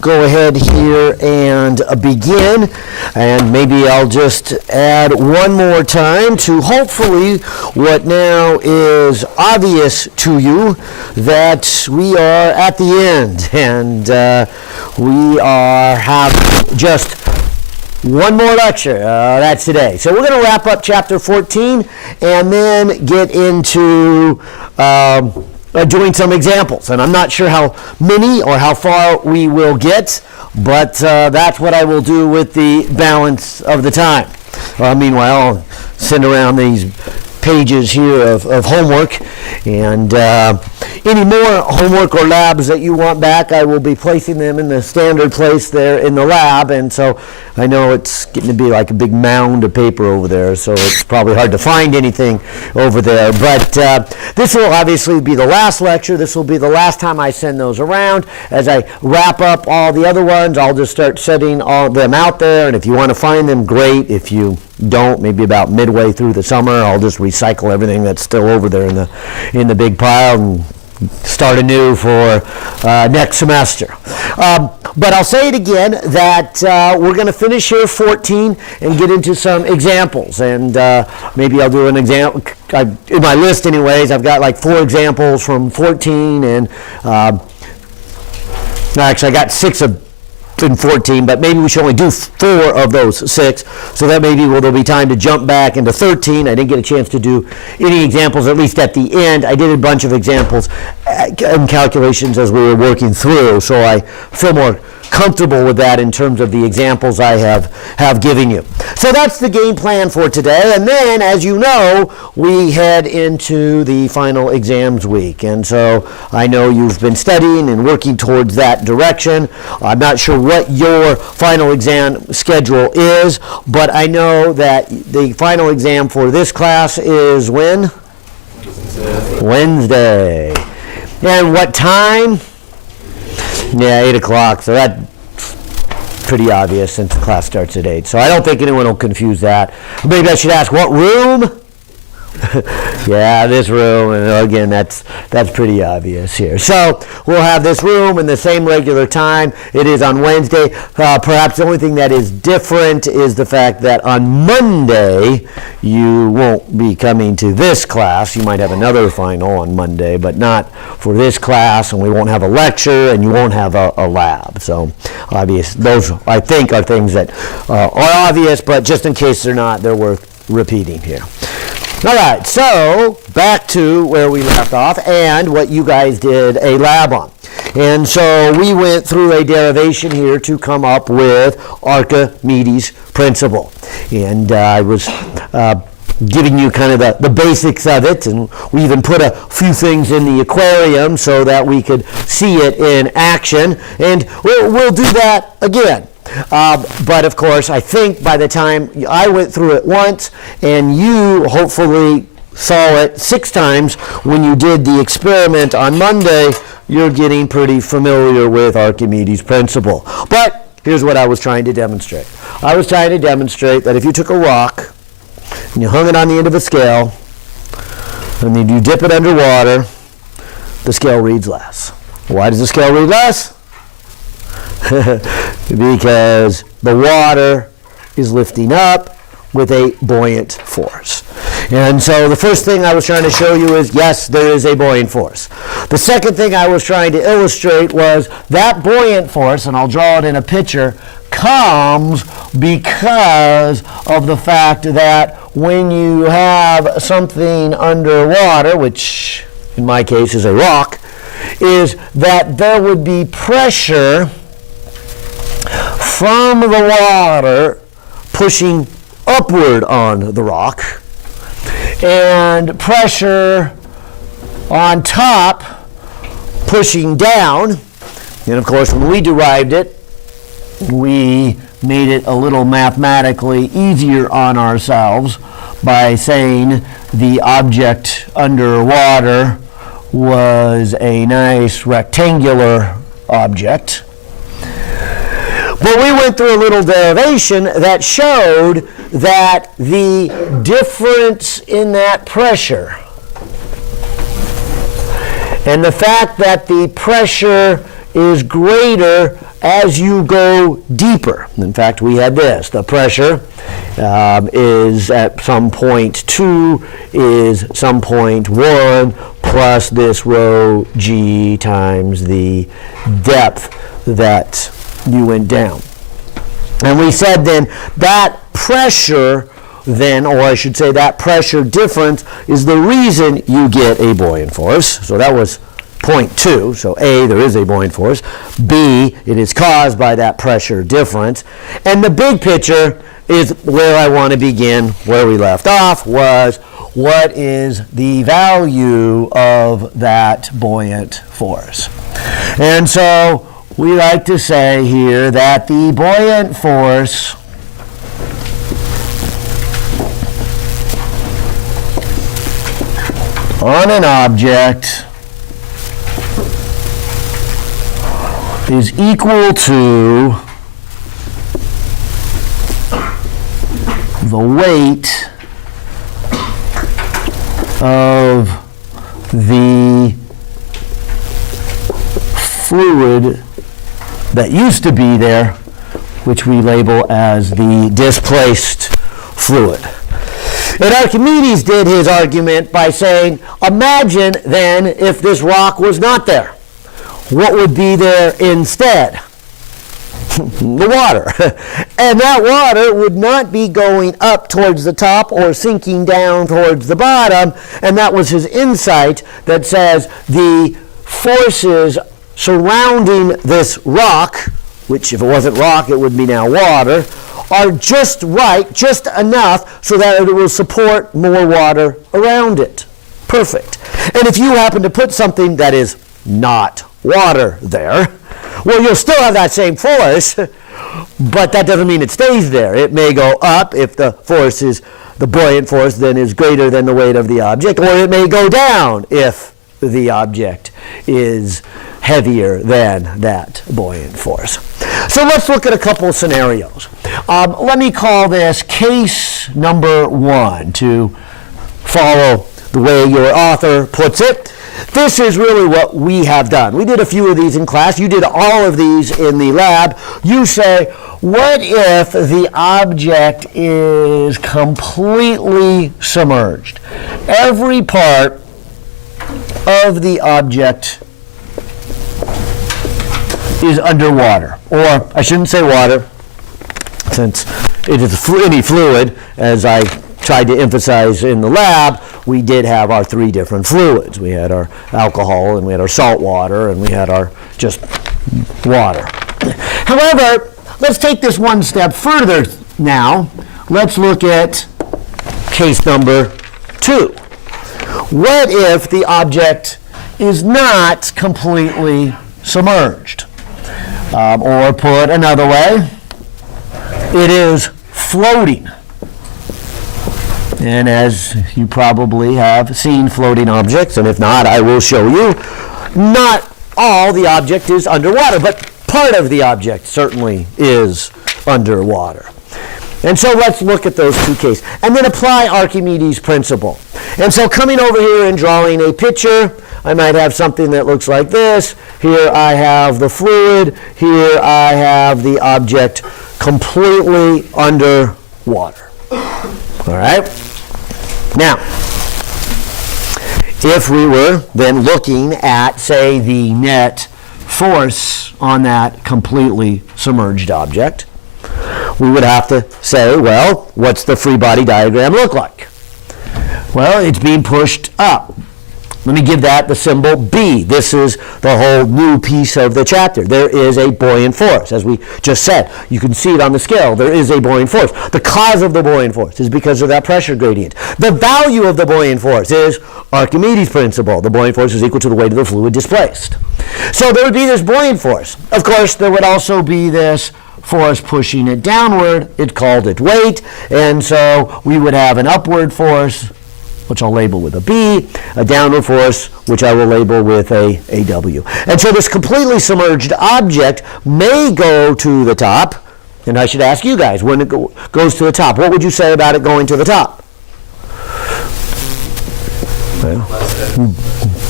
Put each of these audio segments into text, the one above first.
go ahead here and begin, and maybe I'll just add one more time to hopefully what now is obvious to you, that we are at the end, and we have just one more lecture, that's today. So we're going to wrap up chapter 14 and then get into doing some examples. And I'm not sure how many or how far we will get, but that's what I will do with the balance of the time. Meanwhile, I'll send around these pages here of homework, and any more homework or labs that you want back, I will be placing them in the standard place there in the lab. And so I know it's getting to be like a big mound of paper over there, so it's probably hard to find anything over there. But this will obviously be the last lecture. This will be the last time I send those around. As I wrap up all the other ones, I'll just start setting all of them out there, and if you want to find them, great. If you don't, maybe about midway through the summer, I'll just recycle everything that's still over there in the big pile and start anew for next semester. But I'll say it again that we're going to finish here 14 and get into some examples, and maybe I'll do an example. In my list anyways, I've got like 4 examples from 14, and actually I got 6 in 14, but maybe we should only do 4 of those 6, so that maybe there'll be time to jump back into 13. I didn't get a chance to do any examples, at least at the end. I did a bunch of examples and calculations as we were working through, so I feel more comfortable with that in terms of the examples I have given you. So that's the game plan for today, and then, as you know, we head into the final exams week, and so I know you've been studying and working towards that direction. I'm not sure what your final exam schedule is, but I know that the final exam for this class is when? Wednesday. And what time? Yeah, 8 o'clock, so that's pretty obvious since the class starts at 8. So I don't think anyone will confuse that. Maybe I should ask, what room? Yeah, this room, and again, that's pretty obvious here. So we'll have this room in the same regular time. It is on Wednesday. Perhaps the only thing that is different is the fact that on Monday you won't be coming to this class. You might have another final on Monday, but not for this class, and we won't have a lecture, and you won't have a lab. So obvious, those I think are things that are obvious, but just in case they're not, they're worth repeating here. All right, so back to where we left off and what you guys did a lab on. And so we went through a derivation here to come up with Archimedes Principle. And I was giving you kind of the basics of it, and we even put a few things in the aquarium so that we could see it in action. And we'll do that again. But of course, I think by the time I went through it once, and you hopefully saw it 6 times when you did the experiment on Monday, you're getting pretty familiar with Archimedes' principle. But here's what I was trying to demonstrate. I was trying to demonstrate that if you took a rock and you hung it on the end of a scale, and then you dip it underwater, the scale reads less. Why does the scale read less? Because the water is lifting up with a buoyant force. And so the first thing I was trying to show you is, yes, there is a buoyant force. The second thing I was trying to illustrate was that buoyant force, and I'll draw it in a picture, comes because of the fact that when you have something underwater, which in my case is a rock, is that there would be pressure from the water pushing upward on the rock, and pressure on top pushing down. And of course, when we derived it, we made it a little mathematically easier on ourselves by saying the object underwater was a nice rectangular object. But we went through a little derivation that showed that the difference in that pressure and the fact that the pressure is greater as you go deeper. In fact, we had this. The pressure is at some point 2 is some point 1 plus this rho g times the depth that you went down. And we said then that pressure then, or I should say that pressure difference is the reason you get a buoyant force. So that was point 2. So A, there is a buoyant force. B, it is caused by that pressure difference. And the big picture is where I want to begin. Where we left off was, what is the value of that buoyant force? And so we like to say here that the buoyant force on an object is equal to the weight of the fluid that used to be there, which we label as the displaced fluid. And Archimedes did his argument by saying, imagine then if this rock was not there. What would be there instead? The water. And that water would not be going up towards the top or sinking down towards the bottom. And that was his insight that says the forces surrounding this rock, which if it wasn't rock, it would be now water, are just right, just enough so that it will support more water around it. Perfect. And if you happen to put something that is not water there, well, you'll still have that same force, but that doesn't mean it stays there. It may go up if the force is, the buoyant force then is greater than the weight of the object, or it may go down if the object is heavier than that buoyant force. So let's look at a couple of scenarios. Let me call this case number 1 to follow the way your author puts it. This is really what we have done. We did a few of these in class. You did all of these in the lab. You say, what if the object is completely submerged? Every part of the object is underwater. Or I shouldn't say water, since it is any fluid, as I tried to emphasize in the lab. We did have our 3 different fluids. We had our alcohol, and we had our salt water, and we had our just water. However, let's take this one step further now. Let's look at case number 2. What if the object is not completely submerged? Or put another way, it is floating. And as you probably have seen floating objects, and if not, I will show you, not all the object is underwater, but part of the object certainly is underwater. And so let's look at those 2 cases, and then apply Archimedes' principle. And so coming over here and drawing a picture, I might have something that looks like this. Here I have the fluid. Here I have the object completely underwater. All right? Now, if we were then looking at, say, the net force on that completely submerged object, we would have to say, well, what's the free body diagram look like? Well, it's being pushed up. Let me give that the symbol B. This is the whole new piece of the chapter. There is a buoyant force, as we just said. You can see it on the scale. There is a buoyant force. The cause of the buoyant force is because of that pressure gradient. The value of the buoyant force is Archimedes' principle. The buoyant force is equal to the weight of the fluid displaced. So there would be this buoyant force. Of course, there would also be this force pushing it downward. It called it weight. And so we would have an upward force, which I'll label with a B, a downward force, which I will label with a W. And so this completely submerged object may go to the top, and I should ask you guys, when it goes to the top, what would you say about it going to the top?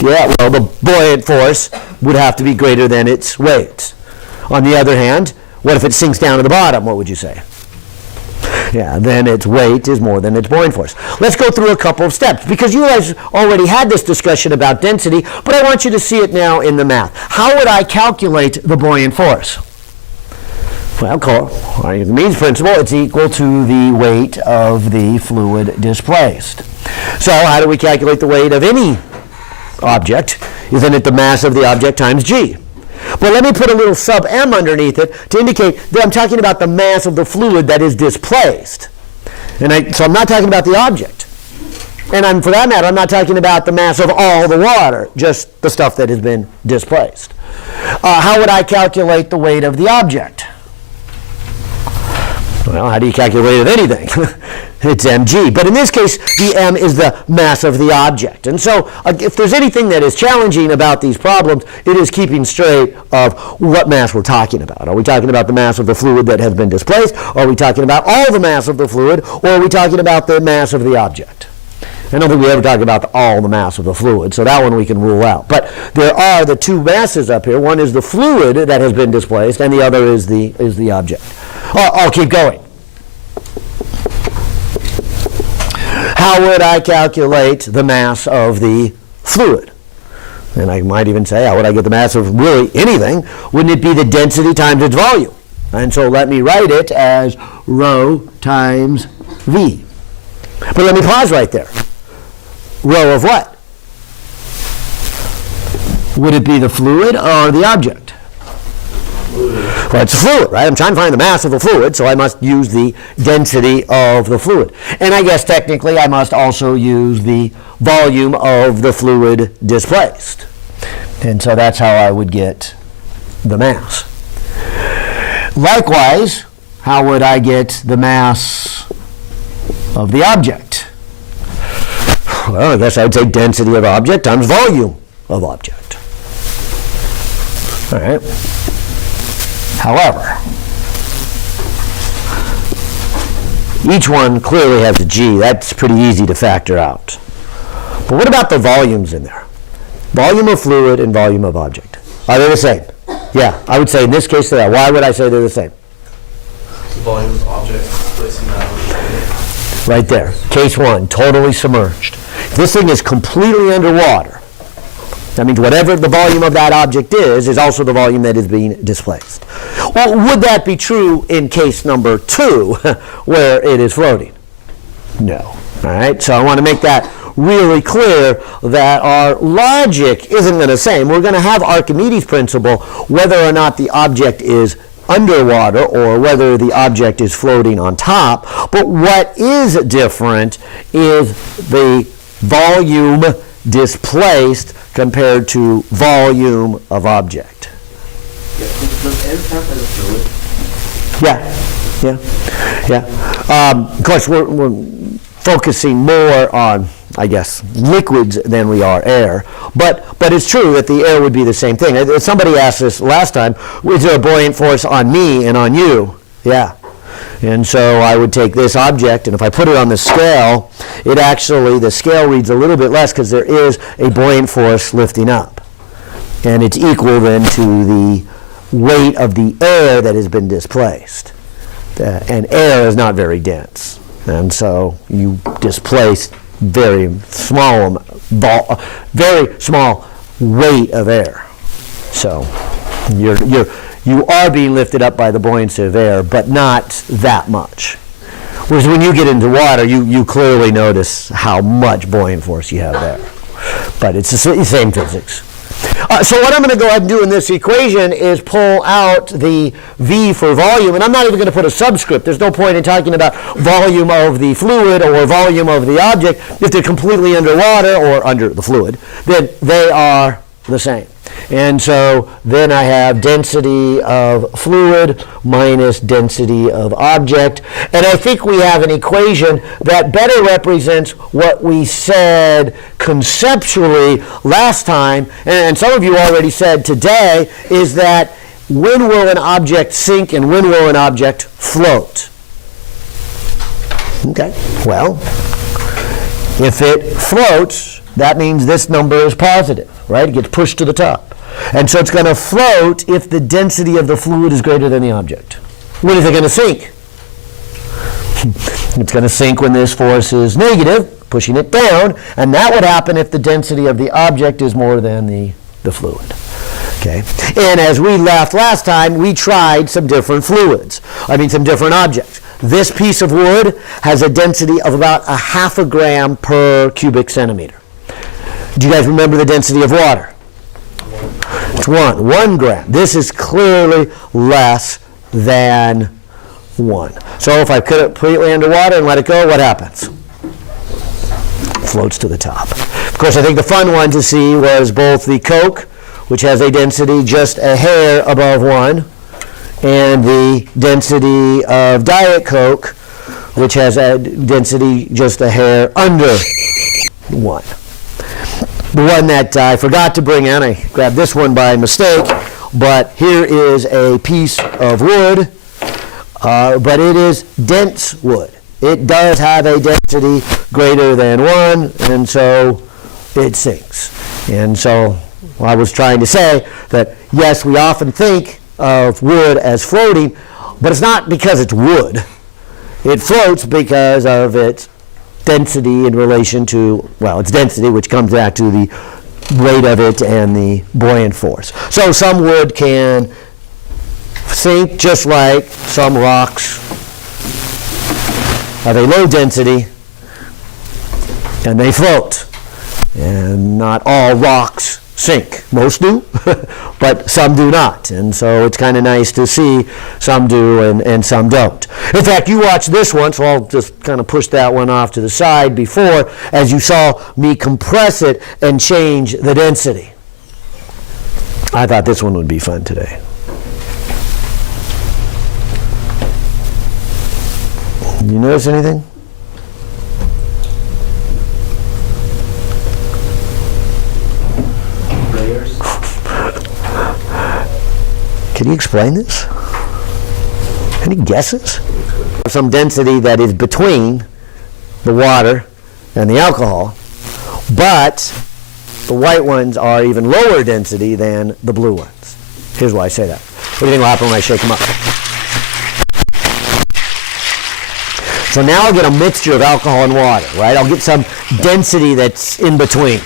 Well, the buoyant force would have to be greater than its weight. On the other hand, what if it sinks down to the bottom? What would you say? Yeah, then its weight is more than its buoyant force. Let's go through a couple of steps, because you guys already had this discussion about density, but I want you to see it now in the math. How would I calculate the buoyant force? Well, Archimedes Principle, it's equal to the weight of the fluid displaced. So how do we calculate the weight of any object? Isn't it the mass of the object times g? But let me put a little sub m underneath it to indicate that I'm talking about the mass of the fluid that is displaced. So I'm not talking about the object. And for that matter, I'm not talking about the mass of all the water, just the stuff that has been displaced. How would I calculate the weight of the object? Well, how do you calculate anything? It's mg. But in this case, the m is the mass of the object. And so if there's anything that is challenging about these problems, it is keeping straight of what mass we're talking about. Are we talking about the mass of the fluid that has been displaced? Are we talking about all the mass of the fluid? Or are we talking about the mass of the object? I don't think we ever talk about all the mass of the fluid, so that one we can rule out. But there are the two masses up here. One is the fluid that has been displaced, and the other is the object. I'll keep going. How would I calculate the mass of the fluid? And I might even say, how would I get the mass of really anything? Wouldn't it be the density times its volume? And so let me write it as rho times v. But let me pause right there. Rho of what? Would it be the fluid or the object? Well, it's a fluid, right? I'm trying to find the mass of the fluid, so I must use the density of the fluid. And I guess technically I must also use the volume of the fluid displaced. And so that's how I would get the mass. Likewise, how would I get the mass of the object? Well, I guess I would say density of object times volume of object. All right. However, each one clearly has a g. That's pretty easy to factor out. But what about the volumes in there? Volume of fluid and volume of object. Are they the same? Yeah, I would say in this case they are. Why would I say they're the same? The volume of object displacing that. Right there. Case one, totally submerged. If this thing is completely underwater, that means whatever the volume of that object is also the volume that is being displaced. Well, would that be true in case number 2, where it is floating? No. All right, so I want to make that really clear that our logic isn't going to say, we're going to have Archimedes' principle whether or not the object is underwater or whether the object is floating on top. But what is different is the volume displaced compared to volume of object. Does air count as a fluid? Yeah. Of course, we're focusing more on, I guess, liquids than we are air. But it's true that the air would be the same thing. Somebody asked this last time, is there a buoyant force on me and on you? Yeah. And so I would take this object, and if I put it on the scale, the scale reads a little bit less because there is a buoyant force lifting up. And it's equal then to the weight of the air that has been displaced. And air is not very dense. And so you displace very small weight of air. So you are being lifted up by the buoyancy of air, but not that much. Whereas when you get into water, you clearly notice how much buoyant force you have there. But it's the same physics. So what I'm going to go ahead and do in this equation is pull out the V for volume, and I'm not even going to put a subscript. There's no point in talking about volume of the fluid or volume of the object. If they're completely underwater or under the fluid, then they are the same. And so then I have density of fluid minus density of object. And I think we have an equation that better represents what we said conceptually last time, and some of you already said today, is that when will an object sink and when will an object float? Okay, well, if it floats, that means this number is positive, right? It gets pushed to the top. And so it's going to float if the density of the fluid is greater than the object. When is it going to sink? It's going to sink when this force is negative, pushing it down, and that would happen if the density of the object is more than the fluid. Okay. And as we left last time, we tried some different fluids. Some different objects. This piece of wood has a density of about 0.5 gram per cubic centimeter. Do you guys remember the density of water? It's 1 gram. This is clearly less than 1. So if I put it completely underwater and let it go, what happens? Floats to the top. Of course, I think the fun one to see was both the Coke, which has a density just a hair above 1, and the density of Diet Coke, which has a density just a hair under 1. The one that I forgot to bring in, I grabbed this one by mistake, but here is a piece of wood, but it is dense wood. It does have a density greater than 1, and so it sinks. And so I was trying to say that, yes, we often think of wood as floating, but it's not because it's wood. It floats because of its density in relation to, its density, which comes back to the weight of it and the buoyant force. So some wood can sink just like some rocks have a low density and they float. And not all rocks sink. Most do, but some do not. And so it's kind of nice to see some do and some don't. In fact, you watched this one, so I'll just kind of push that one off to the side before, as you saw me compress it and change the density. I thought this one would be fun today. You notice anything? Can you explain this? Any guesses? Some density that is between the water and the alcohol, but the white ones are even lower density than the blue ones. Here's why I say that. What do you think will happen when I shake them up? So now I'll get a mixture of alcohol and water, right? I'll get some density that's in between.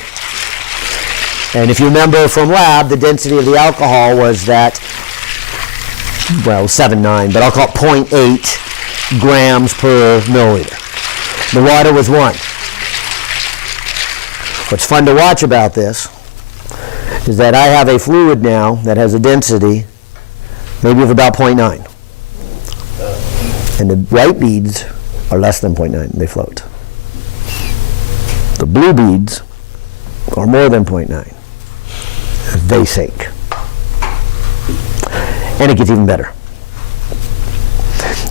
And if you remember from lab, the density of the alcohol was that 7.9, but I'll call it 0.8 grams per milliliter. The water was 1. What's fun to watch about this is that I have a fluid now that has a density maybe of about 0.9. And the white beads are less than 0.9. They float. The blue beads are more than 0.9. They sink. And it gets even better.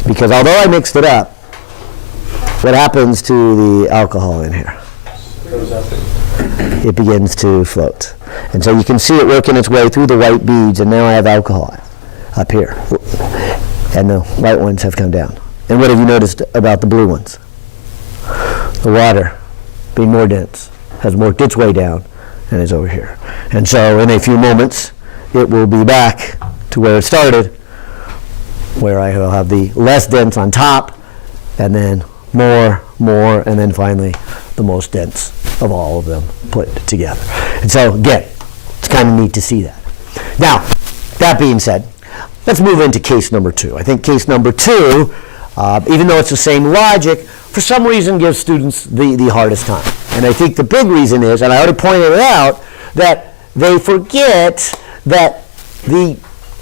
Because although I mixed it up, what happens to the alcohol in here? It begins to float. And so you can see it working its way through the white beads, and now I have alcohol up here. And the white ones have come down. And what have you noticed about the blue ones? The water, being more dense, has worked its way down and is over here. And so in a few moments, it will be back to where it started, where I will have the less dense on top, and then more, and then finally the most dense of all of them put together. And so again, it's kind of neat to see that. Now, that being said, let's move into case number 2. I think case number 2, even though it's the same logic, for some reason gives students the hardest time. And I think the big reason is, and I already pointed it out, that they forget that the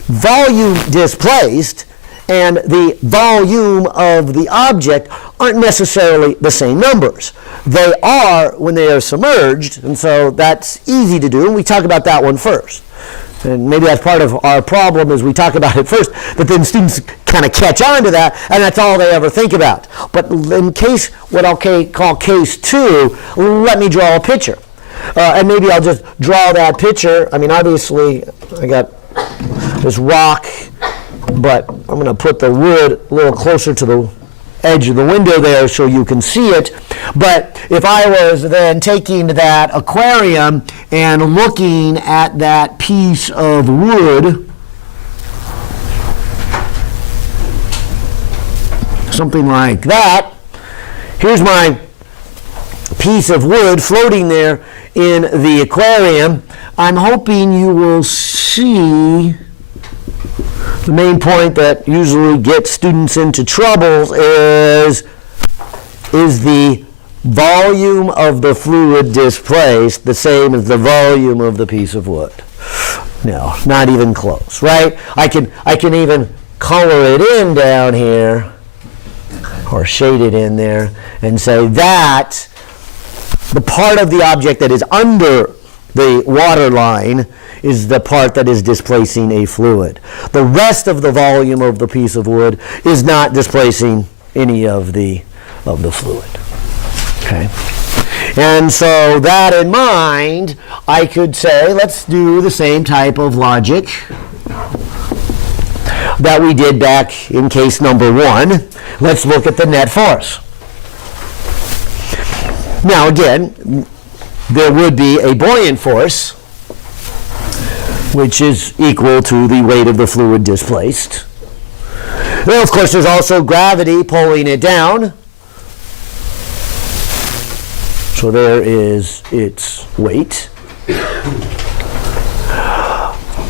volume displaced and the volume of the object aren't necessarily the same numbers. They are when they are submerged, and so that's easy to do, and we talk about that one first. And maybe that's part of our problem is we talk about it first, but then students kind of catch on to that, and that's all they ever think about. But in case, what I'll call case 2, let me draw a picture. And maybe I'll just draw that picture. I mean, obviously, I got this rock, but I'm going to put the wood a little closer to the edge of the window there so you can see it. But if I was then taking that aquarium and looking at that piece of wood, something like that, here's my piece of wood floating there in the aquarium. I'm hoping you will see the main point that usually gets students into trouble is the volume of the fluid displaced the same as the volume of the piece of wood? No, not even close, right? I can even color it in down here or shade it in there and say that the part of the object that is under the water line is the part that is displacing a fluid. The rest of the volume of the piece of wood is not displacing any of the fluid. Okay? And so that in mind, I could say, let's do the same type of logic that we did back in case number 1. Let's look at the net force. Now again, there would be a buoyant force, which is equal to the weight of the fluid displaced. Well, of course, there's also gravity pulling it down. So there is its weight.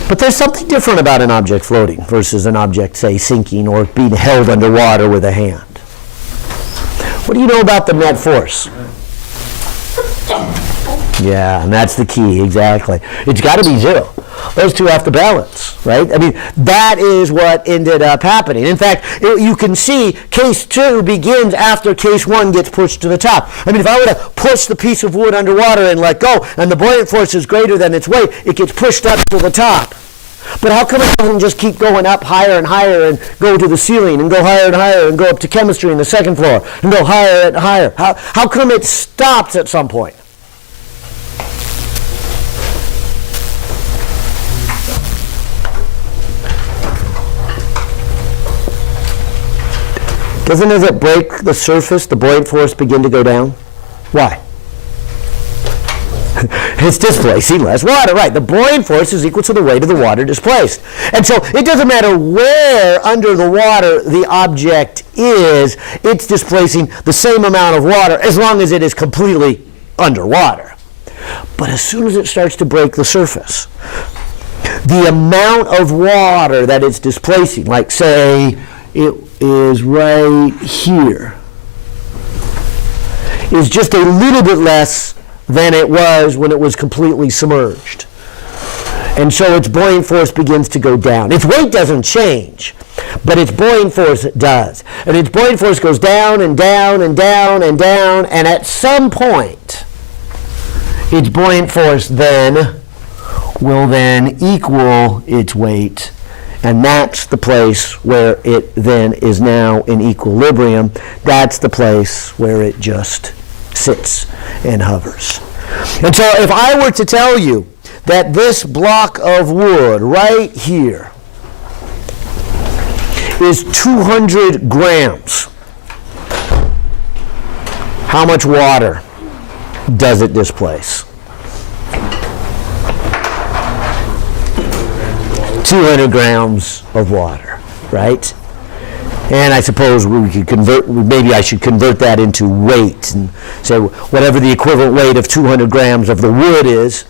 But there's something different about an object floating versus an object, say, sinking or being held underwater with a hand. What do you know about the net force? Yeah, and that's the key, exactly. It's got to be 0. Those two have to balance, right? I mean, that is what ended up happening. In fact, you can see case 2 begins after case 1 gets pushed to the top. I mean, if I were to push the piece of wood underwater and let go, and the buoyant force is greater than its weight, it gets pushed up to the top. But how come it doesn't just keep going up higher and higher and go to the ceiling and go higher and higher and go up to chemistry in the 2nd floor and go higher and higher? How come it stops at some point? Doesn't as it break the surface, the buoyant force begin to go down? Why? It's displacing less water, right? The buoyant force is equal to the weight of the water displaced. And so it doesn't matter where under the water the object is, it's displacing the same amount of water as long as it is completely underwater. But as soon as it starts to break the surface, the amount of water that it's displacing, like say it is right here, is just a little bit less than it was when it was completely submerged. And so its buoyant force begins to go down. Its weight doesn't change, but its buoyant force does. And its buoyant force goes down and down and down and down, and at some point, its buoyant force then will then equal its weight, and that's the place where it then is now in equilibrium. That's the place where it just sits and hovers. And so if I were to tell you that this block of wood right here is 200 grams, how much water does it displace? 200 grams of water, right? And I suppose we could convert, maybe I should convert that into weight and say whatever the equivalent weight of 200 grams of the wood is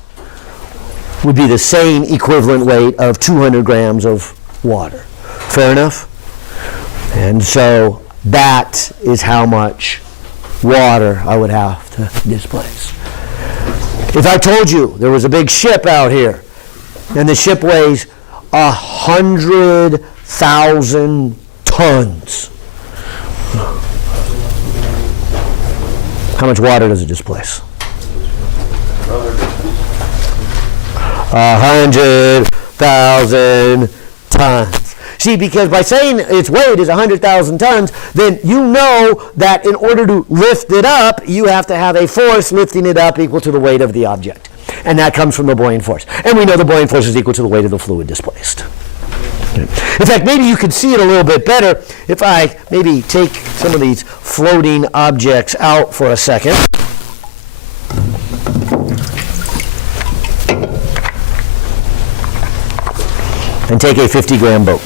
would be the same equivalent weight of 200 grams of water. Fair enough? And so that is how much water I would have to displace. If I told you there was a big ship out here and the ship weighs 100,000 tons. How much water does it displace? 100,000 tons. See, because by saying its weight is 100,000 tons, then you know that in order to lift it up, you have to have a force lifting it up equal to the weight of the object. And that comes from the buoyant force. And we know the buoyant force is equal to the weight of the fluid displaced. In fact, maybe you could see it a little bit better if I maybe take some of these floating objects out for a second. And take a 50-gram boat.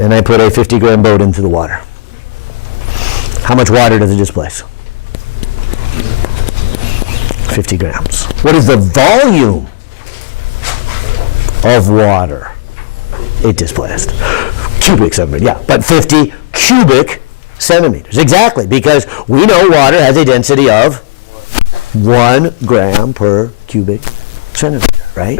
And I put a 50-gram boat into the water. How much water does it displace? 50 grams. What is the volume of water it displaced? Cubic centimeters, yeah, but 50 cubic centimeters. Exactly, because we know water has a density of 1 gram per cubic centimeter, right?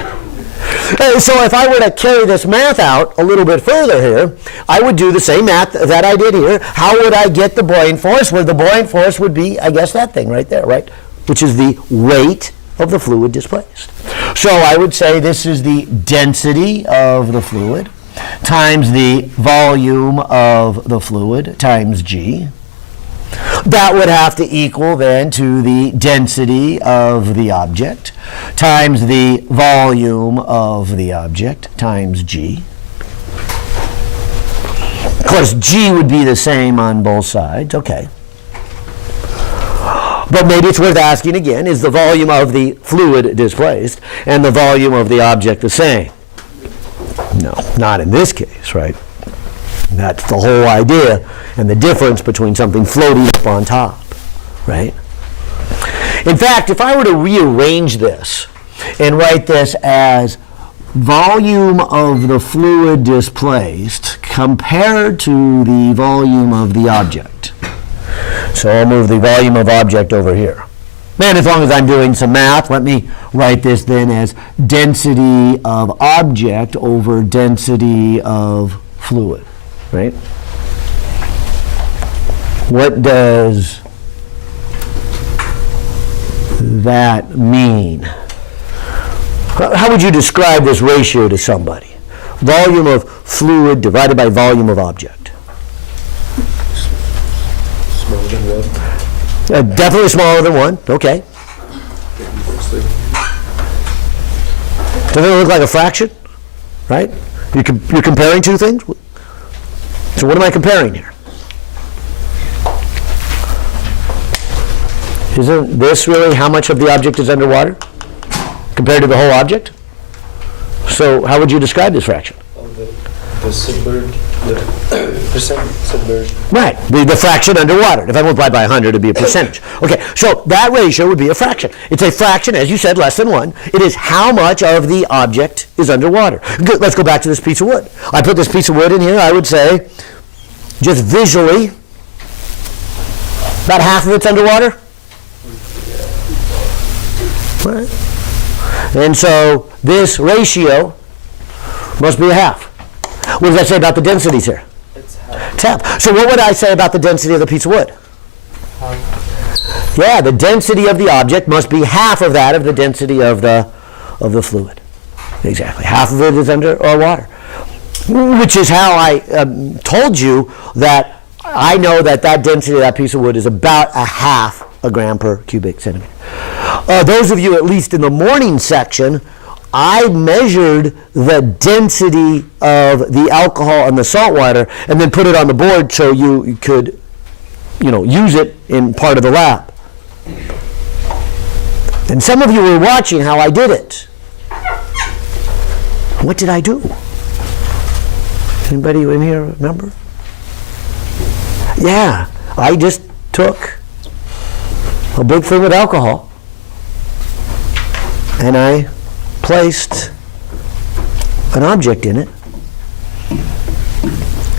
So if I were to carry this math out a little bit further here, I would do the same math that I did here. How would I get the buoyant force? Well, the buoyant force would be, I guess, that thing right there, right? Which is the weight of the fluid displaced. So I would say this is the density of the fluid times the volume of the fluid times G. That would have to equal then to the density of the object times the volume of the object times G. Of course, G would be the same on both sides. Okay. But maybe it's worth asking again, is the volume of the fluid displaced and the volume of the object the same? No, not in this case, right? That's the whole idea and the difference between something floating up on top, right? In fact, if I were to rearrange this and write this as volume of the fluid displaced compared to the volume of the object. So I'll move the volume of object over here. And as long as I'm doing some math, let me write this then as density of object over density of fluid, right? What does that mean? How would you describe this ratio to somebody? Volume of fluid divided by volume of object. Smaller than 1. Definitely smaller than 1. Okay. Doesn't it look like a fraction? Right? You're comparing two things? So what am I comparing here? Isn't this really how much of the object is underwater compared to the whole object? So how would you describe this fraction? The percent submersion. Right, the fraction underwater. If I multiply by 100, it'd be a percentage. Okay, so that ratio would be a fraction. It's a fraction, as you said, less than 1. It is how much of the object is underwater. Good, let's go back to this piece of wood. I put this piece of wood in here, I would say, just visually, about half of it's underwater. Right. And so this ratio must be a half. What does that say about the densities here? It's half. It's half. So what would I say about the density of the piece of wood? Yeah, the density of the object must be half of that of the density of the fluid. Exactly. Half of it is under or water. Which is how I told you that I know that that density of that piece of wood is about a half a gram per cubic centimeter. Those of you, at least in the morning section, I measured the density of the alcohol and the salt water and then put it on the board so you could, use it in part of the lab. And some of you were watching how I did it. What did I do? Anybody in here remember? Yeah, I just took a big thing of alcohol and I placed an object in it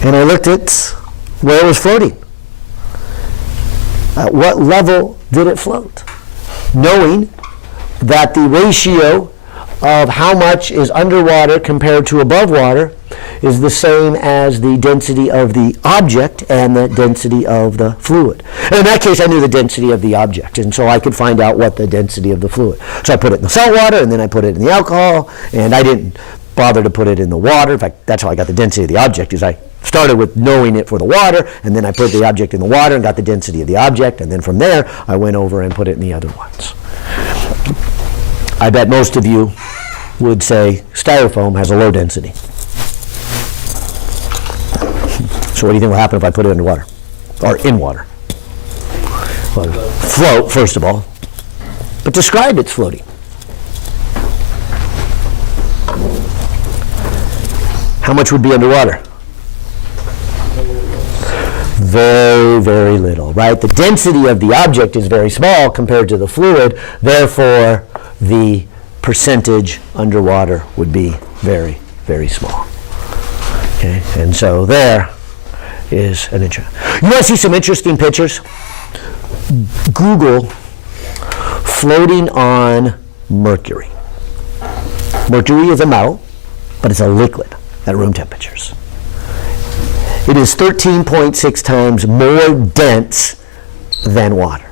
and I looked at where it was floating. At what level did it float? Knowing that the ratio of how much is underwater compared to above water is the same as the density of the object and the density of the fluid. And in that case, I knew the density of the object, and so I could find out what the density of the fluid. So I put it in the salt water, and then I put it in the alcohol, and I didn't bother to put it in the water. In fact, that's how I got the density of the object, is I started with knowing it for the water, and then I put the object in the water and got the density of the object, and then from there, I went over and put it in the other ones. I bet most of you would say styrofoam has a low density. So what do you think will happen if I put it underwater? Or in water? Well, float, first of all. But describe its floating. How much would be underwater? Very, very little, right? The density of the object is very small compared to the fluid, therefore the percentage underwater would be very, very small. Okay, and so there is an interesting. You want to see some interesting pictures? Google floating on mercury. Mercury is a metal, but it's a liquid at room temperatures. It is 13.6 times more dense than water.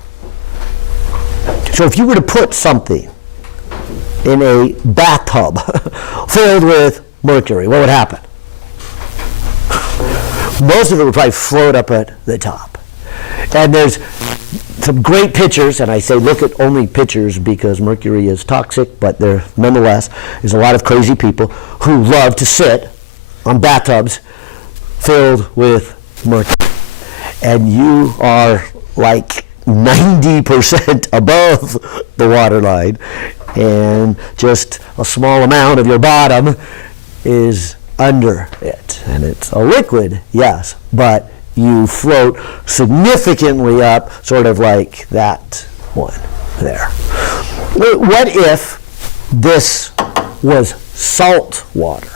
So if you were to put something in a bathtub filled with mercury, what would happen? Most of it would probably float up at the top. And there's some great pictures, and I say look at only pictures because mercury is toxic, but there nonetheless is a lot of crazy people who love to sit on bathtubs filled with mercury. And you are like 90% above the waterline, and just a small amount of your bottom is under it. And it's a liquid, yes, but you float significantly up, sort of like that one there. What if this was salt water?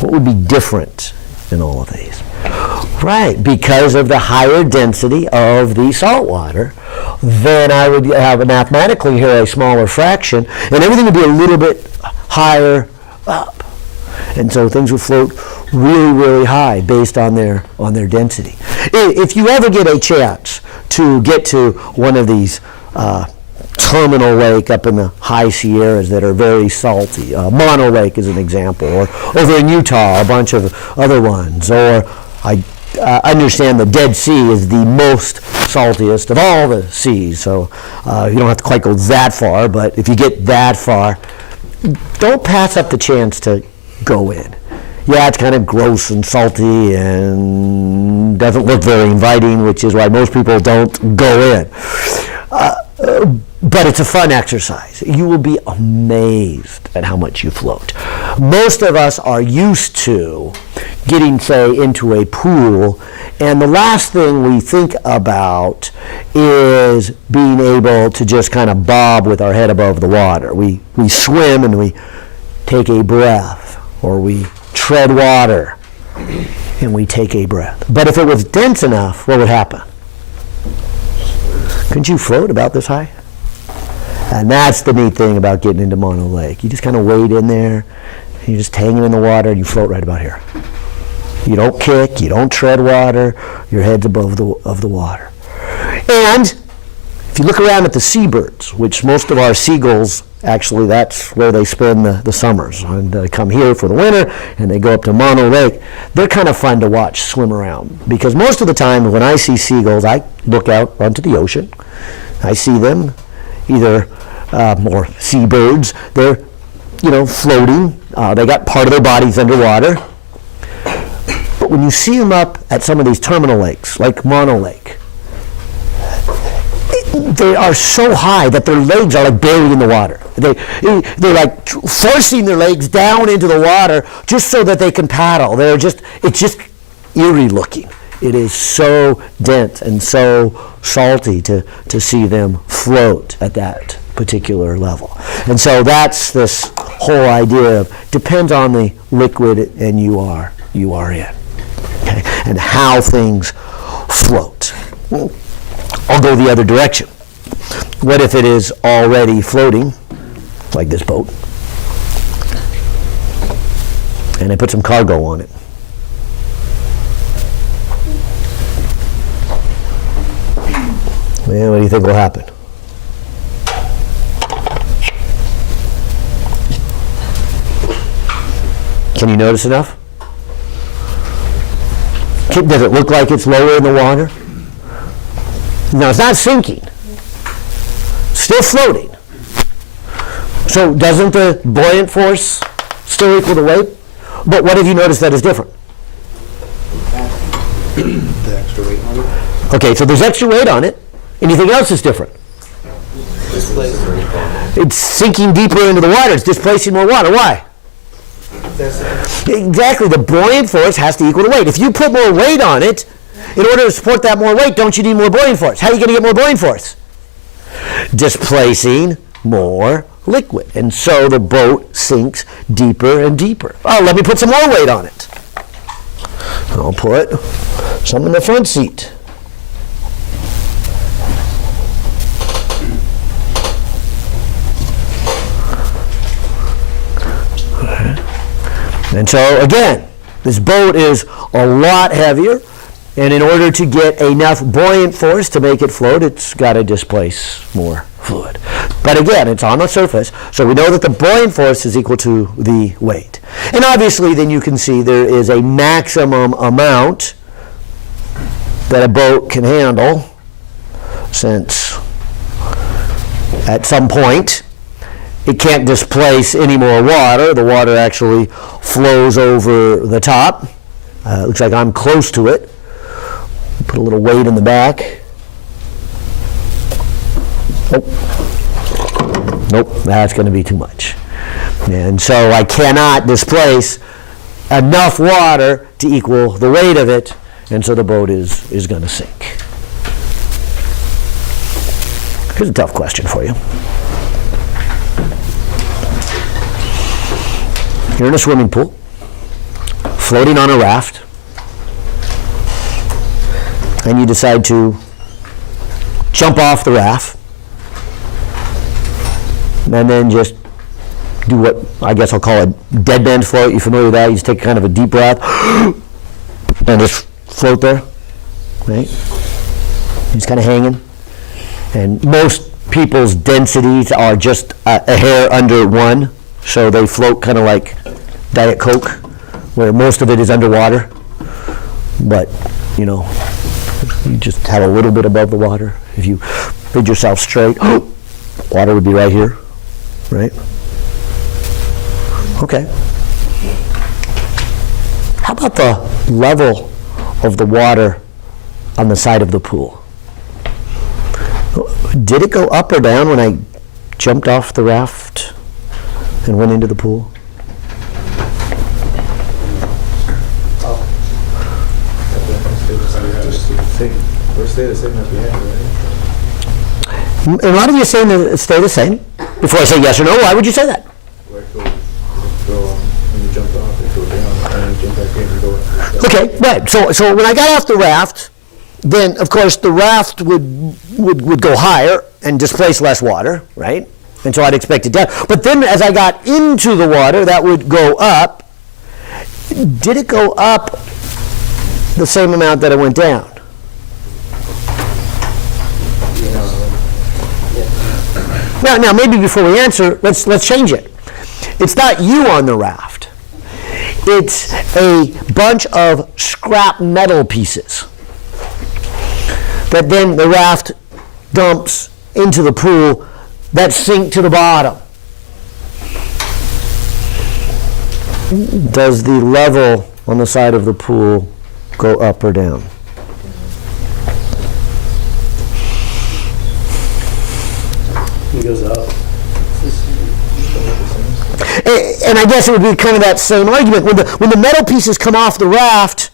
What would be different in all of these? Right, because of the higher density of the salt water, then I would have mathematically here a smaller fraction, and everything would be a little bit higher up. And so things would float really, really high based on their density. If you ever get a chance to get to one of these terminal lake up in the high Sierras that are very salty, Mono Lake is an example, or over in Utah, a bunch of other ones, or I understand the Dead Sea is the most saltiest of all the seas, so you don't have to quite go that far, but if you get that far, don't pass up the chance to go in. Yeah, it's kind of gross and salty and doesn't look very inviting, which is why most people don't go in. But it's a fun exercise. You will be amazed at how much you float. Most of us are used to getting, say, into a pool, and the last thing we think about is being able to just kind of bob with our head above the water. We swim and we take a breath, or we tread water and we take a breath. But if it was dense enough, what would happen? Couldn't you float about this high? And that's the neat thing about getting into Mono Lake. You just kind of wade in there, and you're just hanging in the water, and you float right about here. You don't kick, you don't tread water, your head's above the water. And if you look around at the seabirds, which most of our seagulls, actually that's where they spend the summers. And they come here for the winter, and they go up to Mono Lake. They're kind of fun to watch swim around, because most of the time when I see seagulls, I look out onto the ocean. I see them, either or seabirds, they're floating. They got part of their bodies underwater. But when you see them up at some of these terminal lakes, like Mono Lake, they are so high that their legs are like buried in the water. They're like forcing their legs down into the water just so that they can paddle. It's just eerie looking. It is so dense and so salty to see them float at that particular level. And so that's this whole idea of depends on the liquid and you are in. Okay? And how things float. I'll go the other direction. What if it is already floating, like this boat, and I put some cargo on it? Well, what do you think will happen? Can you notice enough? Does it look like it's lower in the water? No, it's not sinking. Still floating. So doesn't the buoyant force still equal the weight? But what have you noticed that is different? extra weight on it. Okay, so there's extra weight on it. Anything else is different. Displacement. It's sinking deeper into the water. It's displacing more water. Why? Exactly. The buoyant force has to equal the weight. If you put more weight on it, in order to support that more weight, don't you need more buoyant force? How are you going to get more buoyant force? Displacing more liquid. And so the boat sinks deeper and deeper. Oh, let me put some more weight on it. I'll put some in the front seat. And so again, this boat is a lot heavier, and in order to get enough buoyant force to make it float, it's got to displace more fluid. But again, it's on the surface, so we know that the buoyant force is equal to the weight. And obviously then you can see there is a maximum amount that a boat can handle, since at some point it can't displace any more water. The water actually flows over the top. Looks like I'm close to it. Put a little weight in the back. Nope, that's going to be too much. And so I cannot displace enough water to equal the weight of it, and so the boat is going to sink. Here's a tough question for you. You're in a swimming pool, floating on a raft, and you decide to jump off the raft and then just do what I guess I'll call a dead bend float. You familiar with that? You just take kind of a deep breath and just float there, right? Just kind of hanging. And most people's densities are just a hair under 1. So they float kind of like Diet Coke, where most of it is underwater. But, you know, you just have a little bit above the water. If you put yourself straight, water would be right here, right? Okay. How about the level of the water on the side of the pool? Did it go up or down when I jumped off the raft and went into the pool? Or stay the same as we had, right? And a lot of you are saying that it stay the same. Before I say yes or no, why would you say that? Where it when you jump off, it goes down, and you jump back in and go up. Okay, right. So when I got off the raft, then of course the raft would go higher and displace less water, right? And so I'd expect it down. But then as I got into the water, that would go up. Did it go up the same amount that it went down? Now maybe before we answer, let's change it. It's not you on the raft. It's a bunch of scrap metal pieces that then the raft dumps into the pool that sink to the bottom. Does the level on the side of the pool go up or down? It goes up. And I guess it would be kind of that same argument. When the metal pieces come off the raft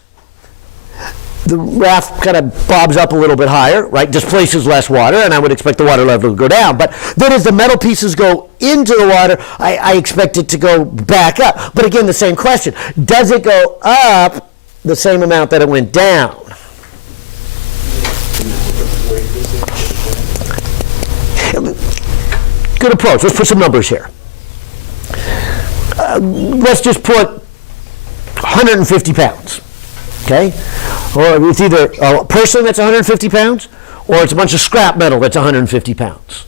kind of bobs up a little bit higher, right? Displaces less water, and I would expect the water level to go down. But then as the metal pieces go into the water, I expect it to go back up. But again, the same question. Does it go up the same amount that it went down? Good approach. Let's put some numbers here. Let's just put 150 pounds, okay? Or it's either a person that's 150 pounds, or it's a bunch of scrap metal that's 150 pounds.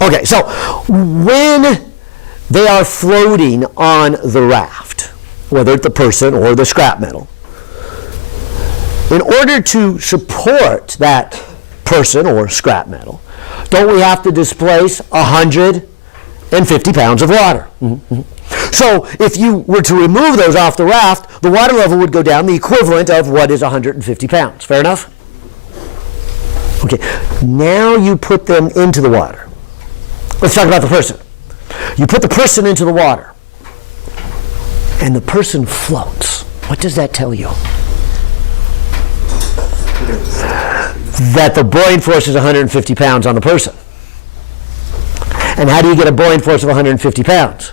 Okay, so when they are floating on the raft, whether it's the person or the scrap metal, in order to support that person or scrap metal, don't we have to displace 100 150 pounds of water. So if you were to remove those off the raft, the water level would go down the equivalent of what is 150 pounds. Fair enough? Okay, now you put them into the water. Let's talk about the person. You put the person into the water, and the person floats. What does that tell you? That the buoyant force is 150 pounds on the person. And how do you get a buoyant force of 150 pounds?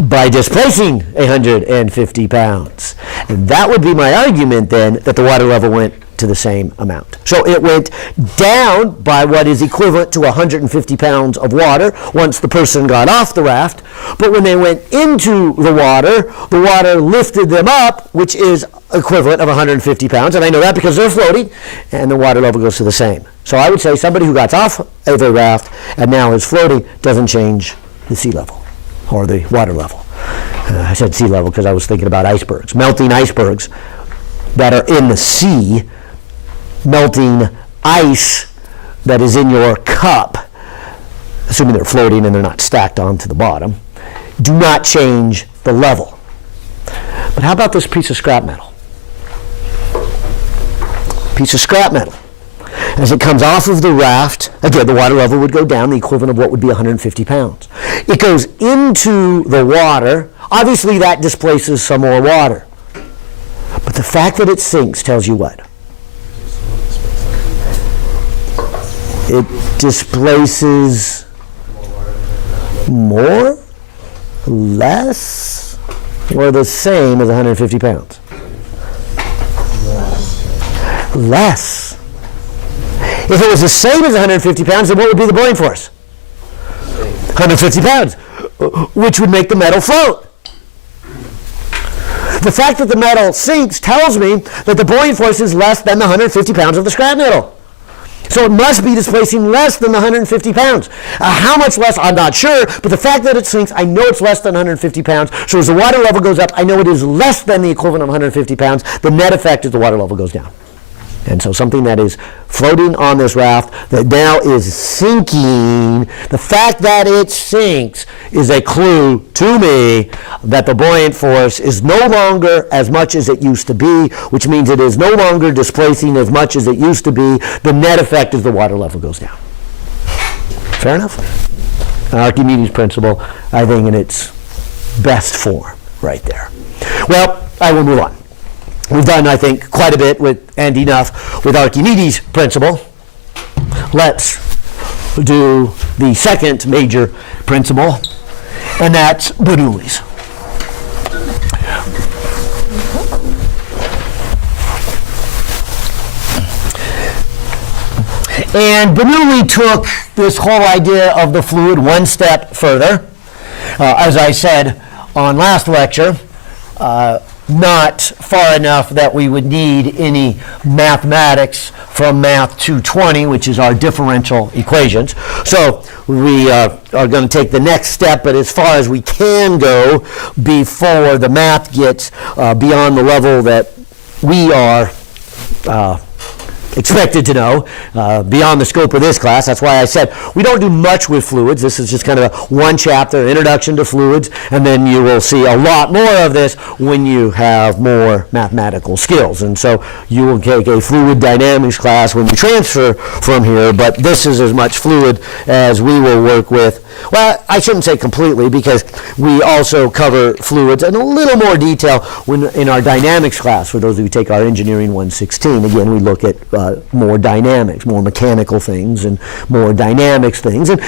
By displacing 150 pounds. And that would be my argument then, that the water level went to the same amount. So it went down by what is equivalent to 150 pounds of water once the person got off the raft. But when they went into the water lifted them up, which is equivalent of 150 pounds. And I know that because they're floating, and the water level goes to the same. So I would say somebody who got off of a raft and now is floating doesn't change the sea level or the water level. I said sea level because I was thinking about icebergs. Melting icebergs that are in the sea, melting ice that is in your cup, assuming they're floating and they're not stacked onto the bottom, do not change the level. But how about this piece of scrap metal? Piece of scrap metal. As it comes off of the raft, again, the water level would go down, the equivalent of what would be 150 pounds. It goes into the water. Obviously, that displaces some more water. But the fact that it sinks tells you what? It displaces more, less, or the same as 150 pounds? Less. If it was the same as 150 pounds, then what would be the buoyant force? 150 pounds, which would make the metal float. The fact that the metal sinks tells me that the buoyant force is less than the 150 pounds of the scrap metal. So it must be displacing less than the 150 pounds. How much less, I'm not sure, but the fact that it sinks, I know it's less than 150 pounds. So as the water level goes up, I know it is less than the equivalent of 150 pounds. The net effect is the water level goes down. And so something that is floating on this raft that now is sinking, the fact that it sinks is a clue to me that the buoyant force is no longer as much as it used to be, which means it is no longer displacing as much as it used to be. The net effect is the water level goes down. Fair enough? Archimedes Principle, I think, in its best form right there. Well, I will move on. We've done, I think, quite a bit with, and enough with Archimedes' principle. Let's do the second major principle, and that's Bernoulli's. And Bernoulli took this whole idea of the fluid one step further. As I said on last lecture, not far enough that we would need any mathematics from Math 220, which is our differential equations. So we are going to take the next step, but as far as we can go before the math gets beyond the level that we are expected to know, beyond the scope of this class. That's why I said we don't do much with fluids. This is just kind of a one chapter introduction to fluids, and then you will see a lot more of this when you have more mathematical skills. And so you will take a fluid dynamics class when you transfer from here, but this is as much fluid as we will work with. Well, I shouldn't say completely, because we also cover fluids in a little more detail when in our dynamics class. For those of you who take our Engineering 116, again, we look at more dynamics, more mechanical things, and more dynamics things. And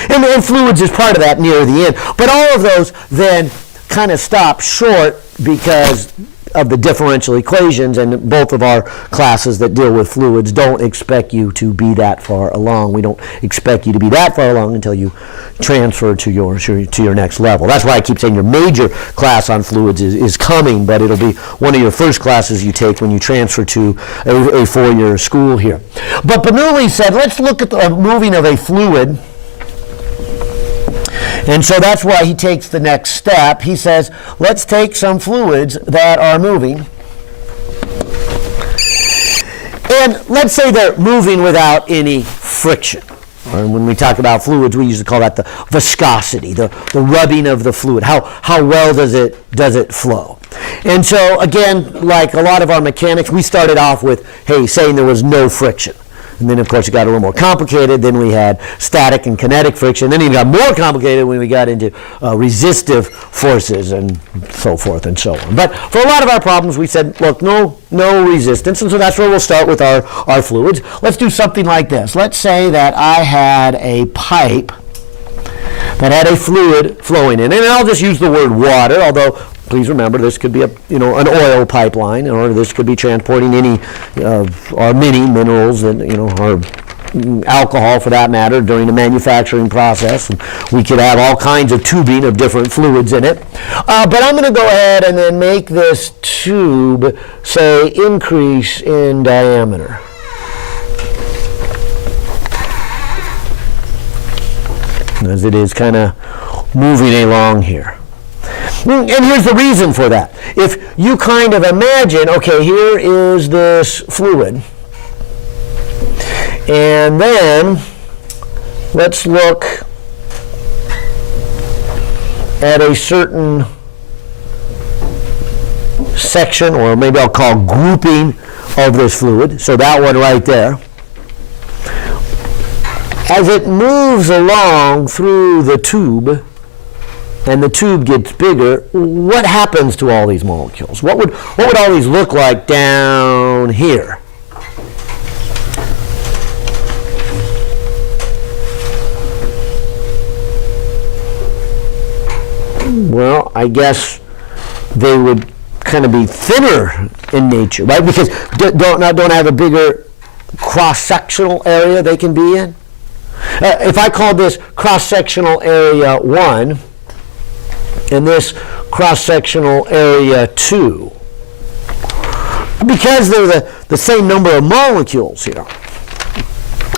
fluids is part of that near the end. But all of those then kind of stop short because of the differential equations, and both of our classes that deal with fluids don't expect you to be that far along. We don't expect you to be that far along until you transfer to your next level. That's why I keep saying your major class on fluids is coming, but it'll be one of your first classes you take when you transfer to a four-year school here. But Bernoulli said, let's look at the moving of a fluid. And so that's why he takes the next step. He says, let's take some fluids that are moving. And let's say they're moving without any friction. Or when we talk about fluids, we usually call that the viscosity, the rubbing of the fluid. How well does it flow? And so again, like a lot of our mechanics, we started off with, hey, saying there was no friction. And then, of course, it got a little more complicated. Then we had static and kinetic friction. Then it got more complicated when we got into resistive forces and so forth and so on. But for a lot of our problems, we said, look, no resistance. And so that's where we'll start with our fluids. Let's do something like this. Let's say that I had a pipe that had a fluid flowing in it. And I'll just use the word water, although please remember, this could be an oil pipeline, or this could be transporting any or many minerals and or alcohol for that matter during the manufacturing process. And we could have all kinds of tubing of different fluids in it. But I'm going to go ahead and then make this tube, say, increase in diameter. As it is kind of moving along here. And here's the reason for that. If you kind of imagine, okay, here is this fluid. And then let's look at a certain section, or maybe I'll call grouping of this fluid. So that one right there. As it moves along through the tube, and the tube gets bigger, what happens to all these molecules? What would all these look like down here? Well, I guess they would kind of be thinner in nature, right? Because don't have a bigger cross-sectional area they can be in. If I call this cross-sectional area 1, and this cross-sectional area 2, because they're the same number of molecules here,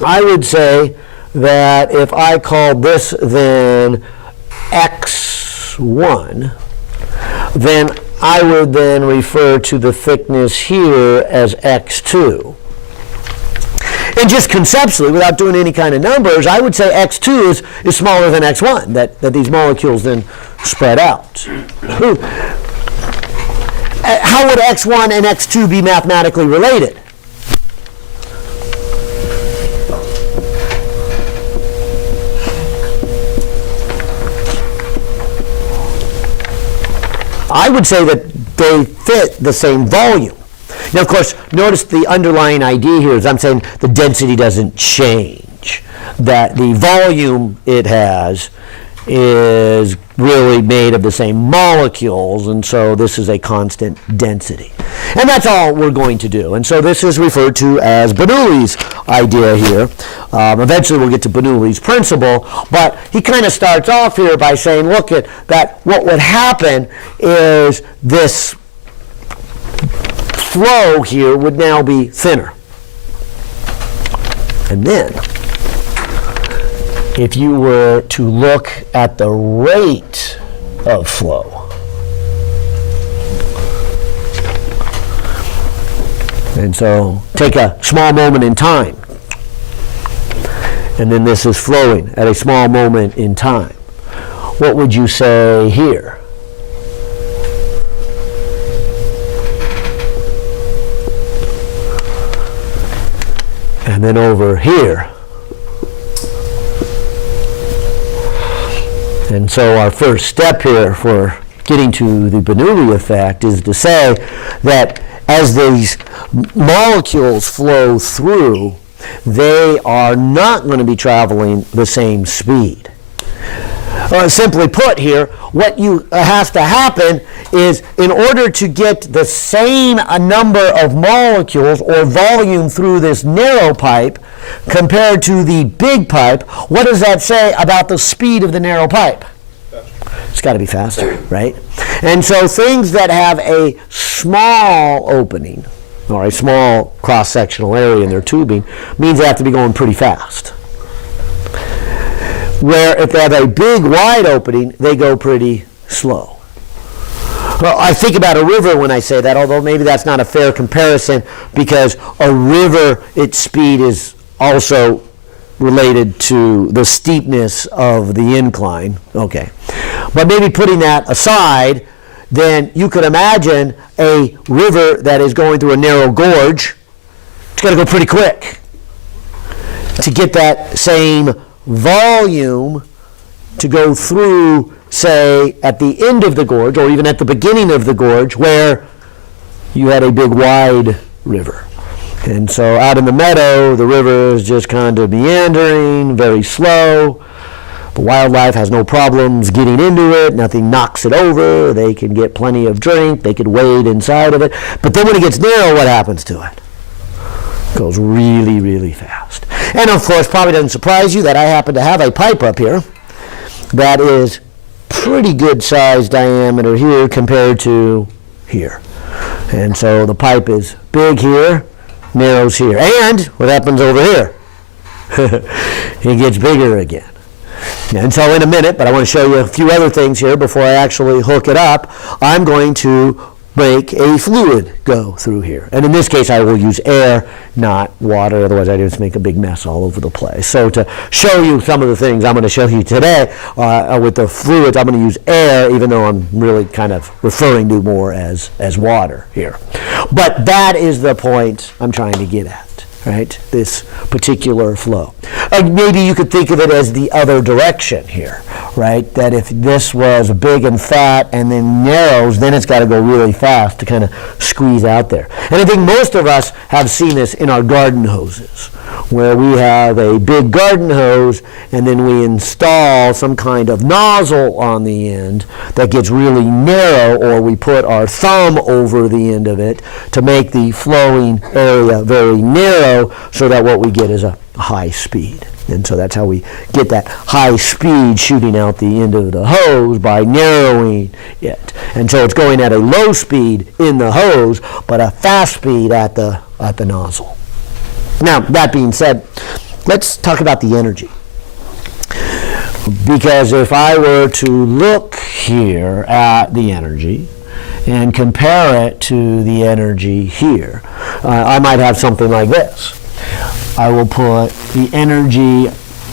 I would say that if I called this then X1, then I would then refer to the thickness here as X2. And just conceptually, without doing any kind of numbers, I would say X2 is smaller than X1, that these molecules then spread out. How would X1 and X2 be mathematically related? I would say that they fit the same volume. Now, of course, notice the underlying idea here is I'm saying the density doesn't change, that the volume it has is really made of the same molecules, and so this is a constant density. And that's all we're going to do. And so this is referred to as Bernoulli's idea here. Eventually we'll get to Bernoulli's principle, but he kind of starts off here by saying, look at that, what would happen is this flow here would now be thinner. And then, if you were to look at the rate of flow, and so take a small moment in time, and then this is flowing at a small moment in time, what would you say here? And then over here. And so our first step here for getting to the Bernoulli effect is to say that as these molecules flow through, they are not going to be traveling the same speed. Simply put here, what has to happen is in order to get the same number of molecules or volume through this narrow pipe compared to the big pipe, what does that say about the speed of the narrow pipe? It's got to be faster, right? And so things that have a small opening or a small cross-sectional area in their tubing means they have to be going pretty fast. Where if they have a big wide opening, they go pretty slow. Well, I think about a river when I say that, although maybe that's not a fair comparison because a river, its speed is also related to the steepness of the incline. Okay. But maybe putting that aside, then you could imagine a river that is going through a narrow gorge. It's got to go pretty quick to get that same volume to go through, say, at the end of the gorge or even at the beginning of the gorge where you had a big wide river. And so out in the meadow, the river is just kind of meandering, very slow. The wildlife has no problems getting into it. Nothing knocks it over. They can get plenty of drink. They could wade inside of it. But then when it gets narrow, what happens to it? It goes really, really fast. And of course, probably doesn't surprise you that I happen to have a pipe up here that is pretty good size diameter here compared to here. And so the pipe is big here, narrows here. And what happens over here? It gets bigger again. And so in a minute, but I want to show you a few other things here before I actually hook it up, I'm going to make a fluid go through here. And in this case, I will use air, not water, otherwise I just make a big mess all over the place. So to show you some of the things I'm going to show you today with the fluids, I'm going to use air, even though I'm really kind of referring to more as water here. But that is the point I'm trying to get at. Right, this particular flow. Maybe you could think of it as the other direction here, right? That if this was big and fat and then narrows, then it's got to go really fast to kind of squeeze out there. And I think most of us have seen this in our garden hoses, where we have a big garden hose and then we install some kind of nozzle on the end that gets really narrow, or we put our thumb over the end of it to make the flowing area very narrow, so that what we get is a high speed. And so that's how we get that high speed shooting out the end of the hose, by narrowing it. And so it's going at a low speed in the hose, but a fast speed at the nozzle. Now, that being said, let's talk about the energy. Because if I were to look here at the energy and compare it to the energy here, I might have something like this. I will put the energy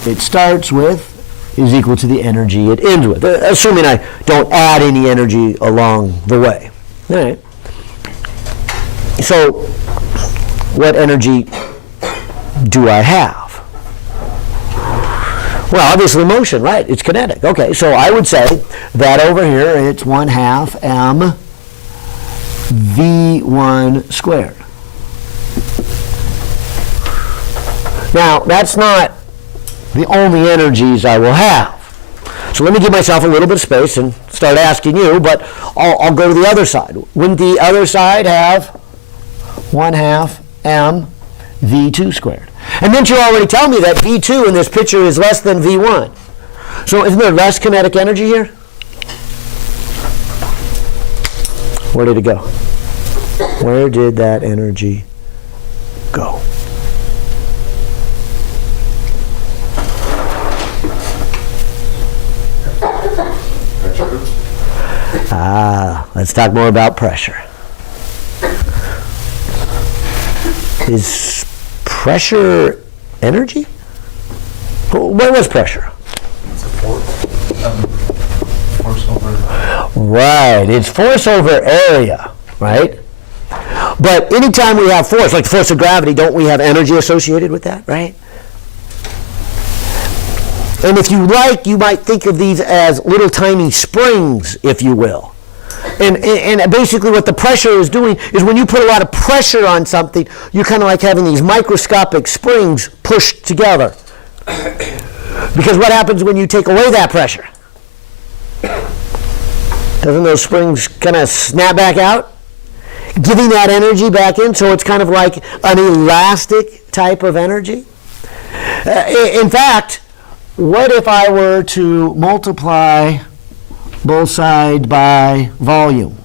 it starts with is equal to the energy it ends with, assuming I don't add any energy along the way. All right. So what energy do I have? Well, obviously motion, right? It's kinetic. Okay, so I would say that over here it's 1/2 m v1 squared. Now, that's not the only energies I will have. So let me give myself a little bit of space and start asking you, but I'll go to the other side. Wouldn't the other side have 1/2 m v2 squared? And didn't you already tell me that v2 in this picture is less than v1? So isn't there less kinetic energy here? Where did it go? Where did that energy go? Let's talk more about pressure. Is pressure energy? What was pressure? It's a force over. Right, it's force over area, right? But anytime we have force, like the force of gravity, don't we have energy associated with that, right? And if you like, you might think of these as little tiny springs, if you will. And basically what the pressure is doing is when you put a lot of pressure on something, you're kind of like having these microscopic springs pushed together. Because what happens when you take away that pressure? Doesn't those springs kind of snap back out? Giving that energy back in, so it's kind of like an elastic type of energy. In fact, what if I were to multiply both sides by volume?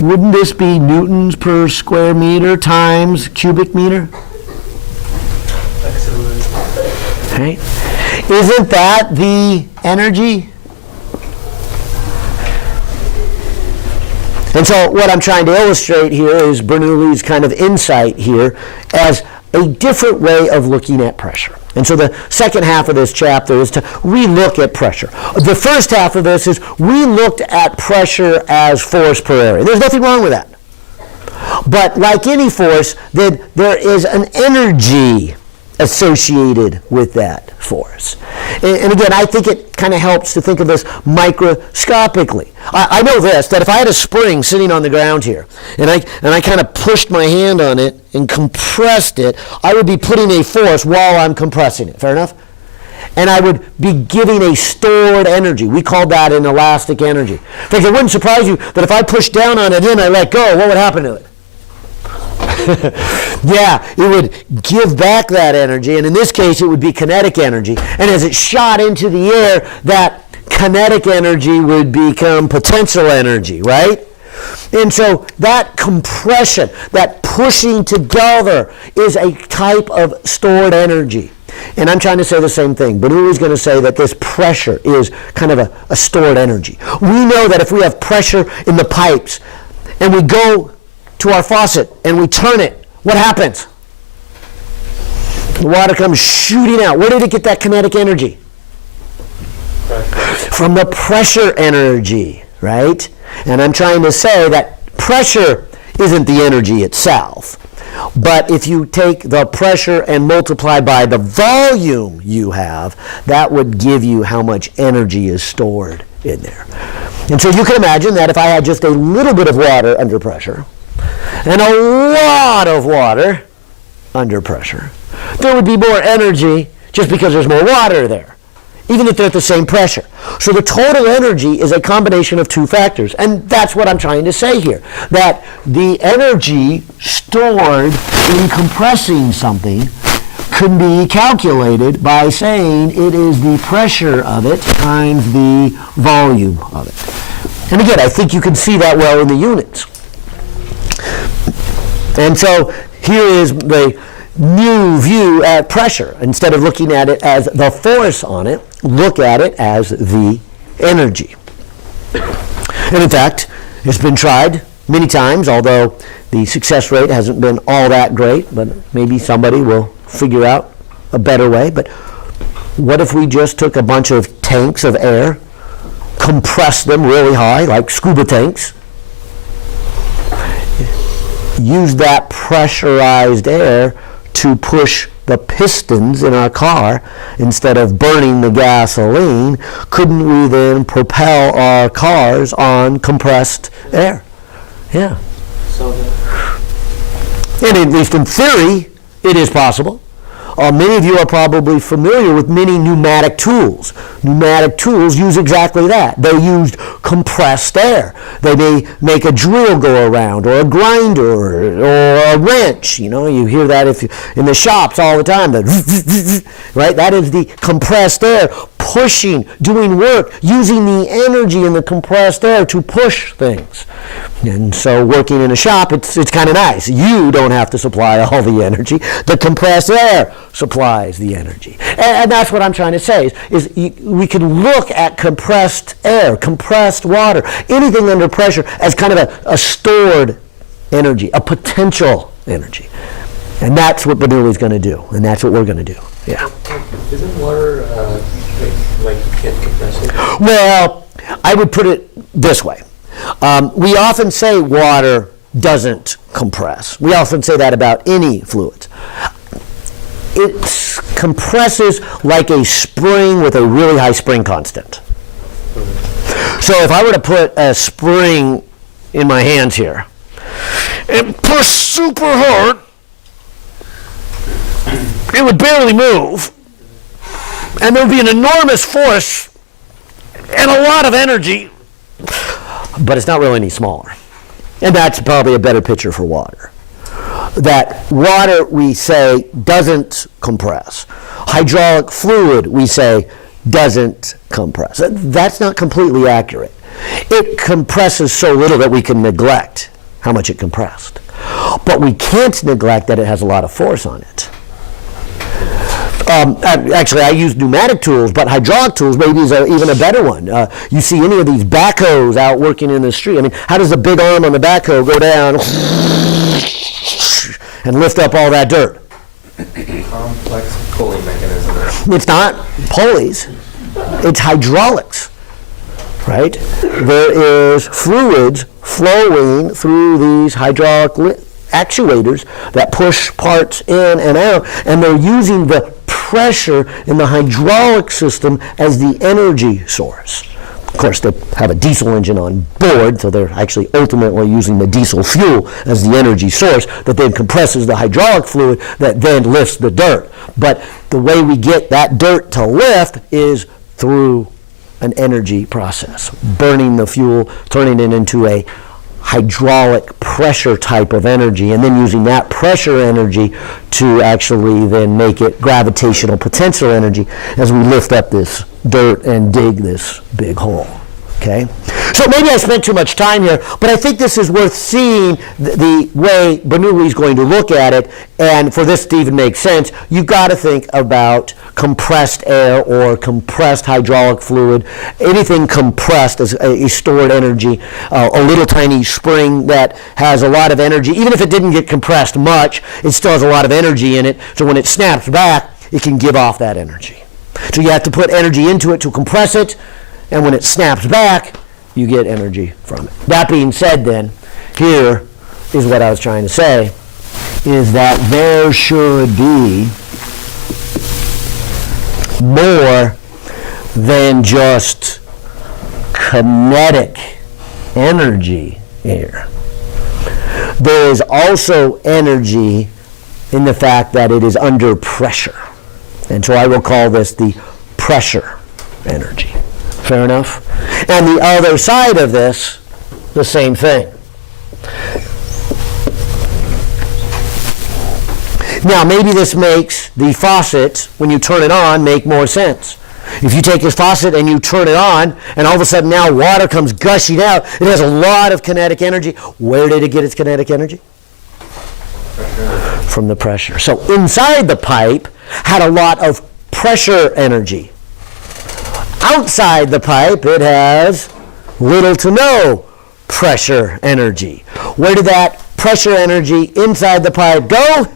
Wouldn't this be newtons per square meter times cubic meter? Excellent. Right? Isn't that the energy? And so what I'm trying to illustrate here is Bernoulli's kind of insight here as a different way of looking at pressure. And so the second half of this chapter is to relook at pressure. The first half of this is we looked at pressure as force per area. There's nothing wrong with that. But like any force, then there is an energy associated with that force. And again, I think it kind of helps to think of this microscopically. I know this, that if I had a spring sitting on the ground here, and I kind of pushed my hand on it and compressed it, I would be putting a force while I'm compressing it. Fair enough? And I would be giving a stored energy. We call that an elastic energy. In fact, it wouldn't surprise you that if I pushed down on it and I let go, what would happen to it? Yeah, it would give back that energy, and in this case it would be kinetic energy. And as it shot into the air, that kinetic energy would become potential energy, right? And so that compression, that pushing together, is a type of stored energy. And I'm trying to say the same thing. Bernoulli's going to say that this pressure is kind of a stored energy. We know that if we have pressure in the pipes and we go to our faucet and we turn it, what happens? The water comes shooting out. Where did it get that kinetic energy? From the pressure energy, right? And I'm trying to say that pressure isn't the energy itself. But if you take the pressure and multiply by the volume you have, that would give you how much energy is stored in there. And so you can imagine that if I had just a little bit of water under pressure and a lot of water under pressure, there would be more energy just because there's more water there, even if they're at the same pressure. So the total energy is a combination of two factors, and that's what I'm trying to say here, that the energy stored in compressing something can be calculated by saying it is the pressure of it times the volume of it. And again, I think you can see that well in the units. And so here is the new view at pressure. Instead of looking at it as the force on it, look at it as the energy. And in fact, it's been tried many times, although the success rate hasn't been all that great, but maybe somebody will figure out a better way. But what if we just took a bunch of tanks of air, compressed them really high, like scuba tanks, use that pressurized air to push the pistons in our car instead of burning the gasoline? Couldn't we then propel our cars on compressed air? Yeah. And at least in theory, it is possible. Many of you are probably familiar with many pneumatic tools. Pneumatic tools use exactly that. They used compressed air. They may make a drill go around, or a grinder, or a wrench. You know, you hear that in the shops all the time. Right? That is the compressed air pushing, doing work, using the energy in the compressed air to push things. And so working in a shop, it's kind of nice. You don't have to supply all the energy. The compressed air supplies the energy. And that's what I'm trying to say, is we can look at compressed air, compressed water, anything under pressure as kind of a stored energy, a potential energy. And that's what Bernoulli's going to do, and that's what we're going to do. Yeah. Isn't water like you can't compress it? Well, I would put it this way. We often say water doesn't compress. We often say that about any fluids. It compresses like a spring with a really high spring constant. So if I were to put a spring in my hands here and push super hard, it would barely move, and there would be an enormous force and a lot of energy, but it's not really any smaller. And that's probably a better picture for water. That water, we say, doesn't compress. Hydraulic fluid, we say, doesn't compress. That's not completely accurate. It compresses so little that we can neglect how much it compressed. But we can't neglect that it has a lot of force on it. Actually, I use pneumatic tools, but hydraulic tools maybe is even a better one. You see any of these backhoes out working in the street. I mean, how does the big arm on the backhoe go down and lift up all that dirt? Complex pulling mechanism. It's not pulleys, it's hydraulics, right? There is fluids flowing through these hydraulic actuators that push parts in and out, and they're using the pressure in the hydraulic system as the energy source. Of course, they have a diesel engine on board, so they're actually ultimately using the diesel fuel as the energy source that then compresses the hydraulic fluid that then lifts the dirt. But the way we get that dirt to lift is through an energy process, burning the fuel, turning it into a hydraulic pressure type of energy, and then using that pressure energy to actually then make it gravitational potential energy as we lift up this dirt and dig this big hole. Okay? So maybe I spent too much time here, but I think this is worth seeing the way Bernoulli is going to look at it, and for this to even make sense, you've got to think about compressed air or compressed hydraulic fluid. Anything compressed is a stored energy, a little tiny spring that has a lot of energy. Even if it didn't get compressed much, it still has a lot of energy in it, so when it snaps back, it can give off that energy. So you have to put energy into it to compress it, and when it snaps back, you get energy from it. That being said then, here is what I was trying to say, is that there should be more than just kinetic energy here. There is also energy in the fact that it is under pressure. And so I will call this the pressure energy. Fair enough? And the other side of this, the same thing. Now, maybe this makes the faucet, when you turn it on, make more sense. If you take this faucet and you turn it on, and all of a sudden now water comes gushing out, it has a lot of kinetic energy. Where did it get its kinetic energy? From the pressure. So inside the pipe had a lot of pressure energy. Outside the pipe, it has little to no pressure energy. Where did that pressure energy inside the pipe go?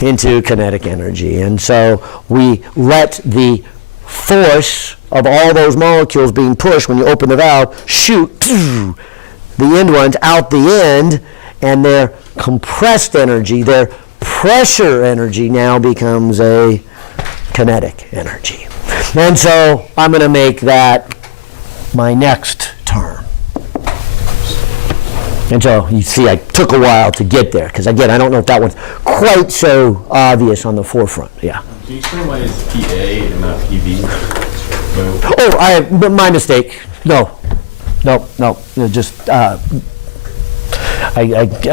Into kinetic energy. And so we let the force of all those molecules being pushed when you open the valve shoot the end ones out the end, and their compressed energy, their pressure energy now becomes a kinetic energy. And so I'm going to make that my next term. And so you see I took a while to get there, because again, I don't know if that one's quite so obvious on the forefront. Yeah. Can you explain why it's PA and not PV? Oh, my mistake. No. Just I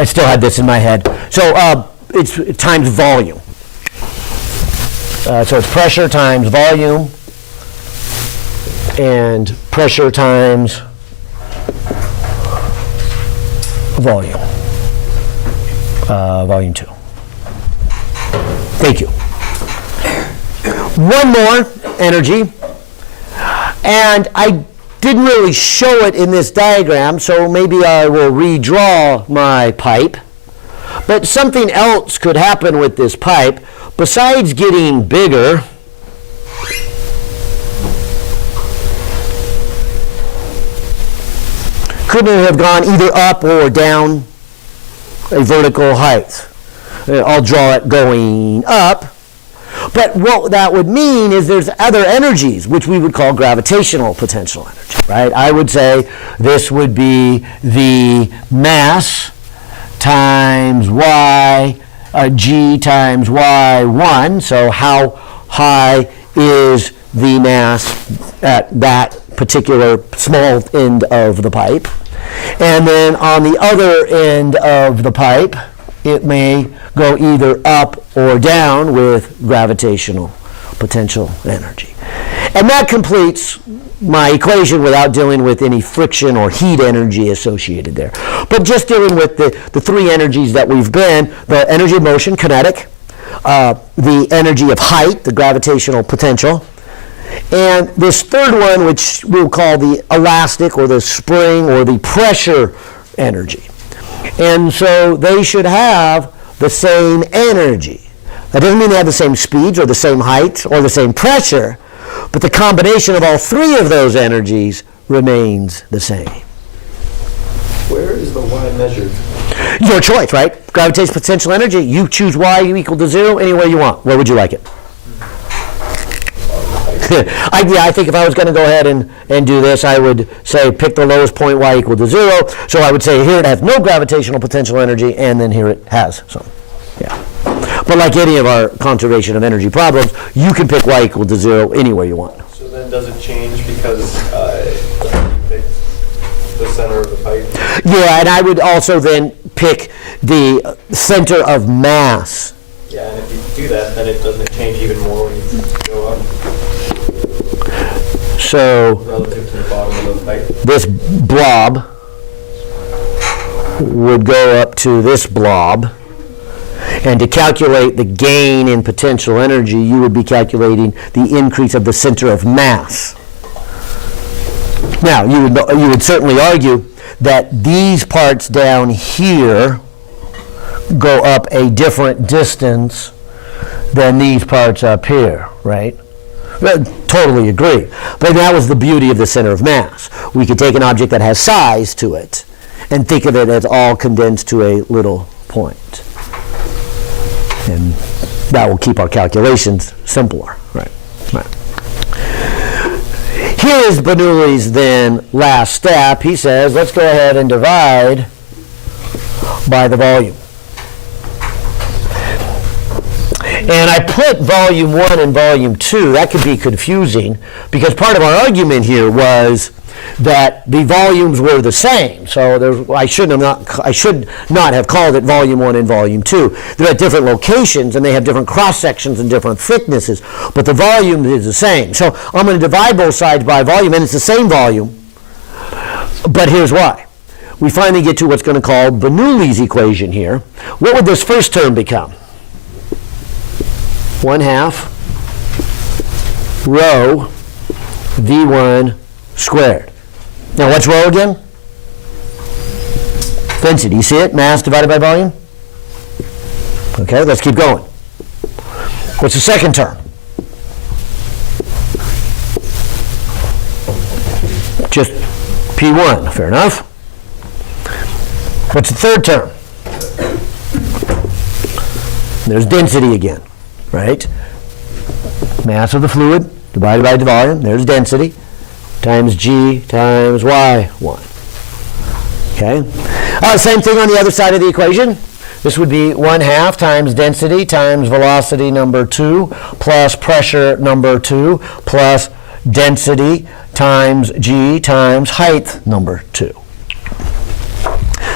still had this in my head. So it's times volume. So it's pressure times volume, and pressure times volume. Volume 2. Thank you. One more energy, and I didn't really show it in this diagram, so maybe I will redraw my pipe. But something else could happen with this pipe. Besides getting bigger, couldn't it have gone either up or down a vertical height? I'll draw it going up. But what that would mean is there's other energies, which we would call gravitational potential energy, right? I would say this would be the mass times y, g times y1. So how high is the mass at that particular small end of the pipe? And then on the other end of the pipe, it may go either up or down with gravitational potential energy. And that completes my equation without dealing with any friction or heat energy associated there. But just dealing with the three energies that we've been, the energy of motion, kinetic, the energy of height, the gravitational potential. And this third one, which we'll call the elastic or the spring or the pressure energy. And so they should have the same energy. That doesn't mean they have the same speeds or the same height or the same pressure, but the combination of all three of those energies remains the same. Where is the Y measured? Your choice, right? Gravitational potential energy, you choose y equal to 0 any way you want. Where would you like it? I think if I was going to go ahead and do this, I would say pick the lowest point y equal to 0. So I would say here it has no gravitational potential energy, and then here it has some. Yeah. But like any of our conservation of energy problems, you can pick y equal to 0 anywhere you want. So then does it change because you picked the center of the pipe? Yeah, and I would also then pick the center of mass. Yeah, and if you do that, then it doesn't change even more when you go up So relative to the bottom of the pipe. this blob would go up to this blob. And to calculate the gain in potential energy, you would be calculating the increase of the center of mass. Now, you would certainly argue that these parts down here go up a different distance than these parts up here, right? Well, totally agree. But that was the beauty of the center of mass. We could take an object that has size to it and think of it as all condensed to a little point. And that will keep our calculations simpler. Right. Here is Bernoulli's then last step. He says, let's go ahead and divide by the volume. And I put volume 1 and volume 2. That could be confusing because part of our argument here was that the volumes were the same. So I should not have called it volume 1 and volume 2. They're at different locations and they have different cross sections and different thicknesses, but the volume is the same. So I'm going to divide both sides by volume, and it's the same volume. But here's why. We finally get to what's going to call Bernoulli's equation here. What would this first term become? 1/2 rho V1 squared. Now what's rho again? Density. You see it? Mass divided by volume? Okay, let's keep going. What's the second term? Just P1. Fair enough. What's the third term? There's density again, right? Mass of the fluid divided by the volume. There's density. Times G times Y1. Okay? Same thing on the other side of the equation. This would be 1/2 times density times velocity number 2 plus pressure number 2 plus density times G times height number 2.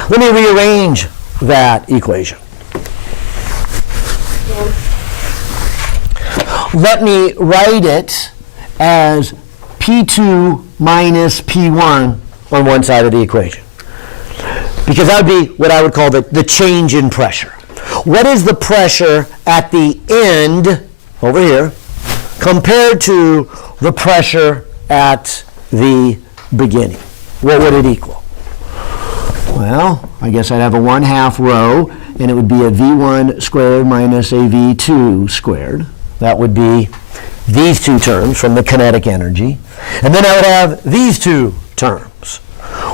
Let me rearrange that equation. Let me write it as P2 minus P1 on one side of the equation. Because that would be what I would call the change in pressure. What is the pressure at the end, over here, compared to the pressure at the beginning? What would it equal? Well, I guess I'd have a 1/2 rho, and it would be a V1 squared minus a V2 squared. That would be these two terms from the kinetic energy. And then I would have these two terms,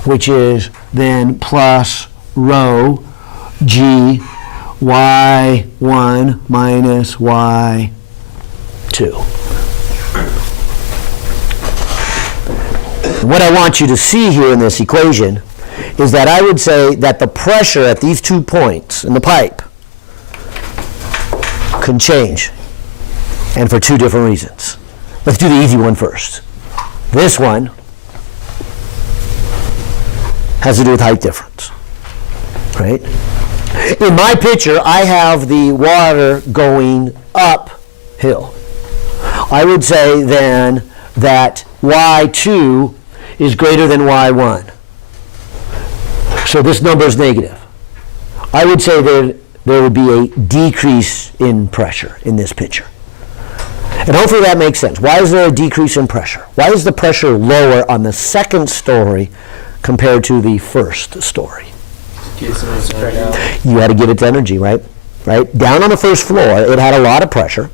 which is then plus rho G Y1 minus Y2. What I want you to see here in this equation is that I would say that the pressure at these 2 points in the pipe can change, and for 2 different reasons. Let's do the easy one first. This one has to do with height difference, right? In my picture, I have the water going uphill. I would say then that Y2 is greater than Y1. So this number is negative. I would say that there would be a decrease in pressure in this picture. And hopefully that makes sense. Why is there a decrease in pressure? Why is the pressure lower on the second story compared to the first story? You had to get its energy, right? Down on the first floor, it had a lot of pressure.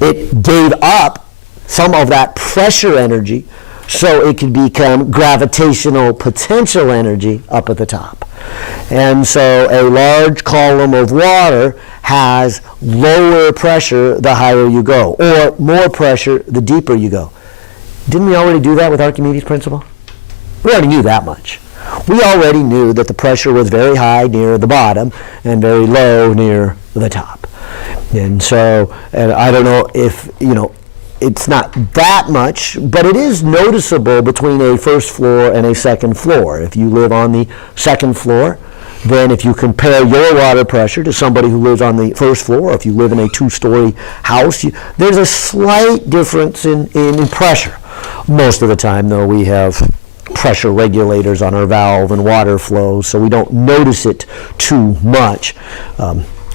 It gave up some of that pressure energy so it could become gravitational potential energy up at the top. And so a large column of water has lower pressure the higher you go, or more pressure the deeper you go. Didn't we already do that with Archimedes Principle? We already knew that much. We already knew that the pressure was very high near the bottom and very low near the top. And so, and I don't know if, it's not that much, but it is noticeable between a first floor and a second floor. If you live on the second floor, then if you compare your water pressure to somebody who lives on the first floor, or if you live in a two-story house, there's a slight difference in pressure. Most of the time, though, we have pressure regulators on our valve and water flow, so we don't notice it too much.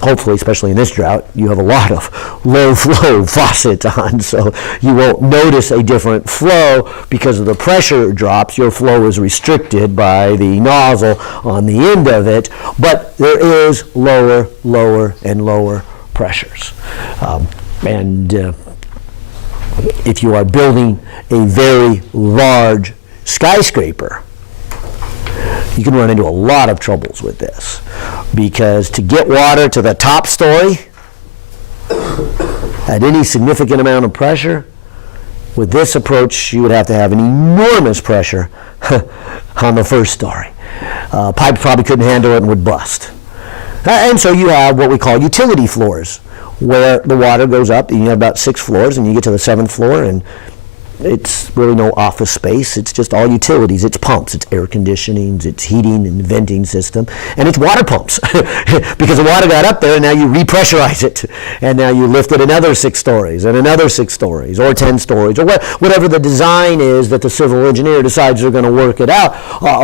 Hopefully, especially in this drought, you have a lot of low flow faucets on, so you won't notice a different flow because of the pressure drops. Your flow is restricted by the nozzle on the end of it, but there is lower, and lower pressures. If you are building a very large skyscraper, you can run into a lot of troubles with this, because to get water to the top story at any significant amount of pressure, with this approach you would have to have an enormous pressure on the first story. Pipe probably couldn't handle it and would bust. And so you have what we call utility floors, where the water goes up, and you have about 6 floors, and you get to the 7th floor, and it's really no office space. It's just all utilities. It's pumps, it's air conditioning, it's heating and venting system, and it's water pumps. Because the water got up there, and now you repressurize it, and now you lift it another 6 stories, and another 6 stories, or 10 stories, or whatever the design is that the civil engineer decides they're going to work it out.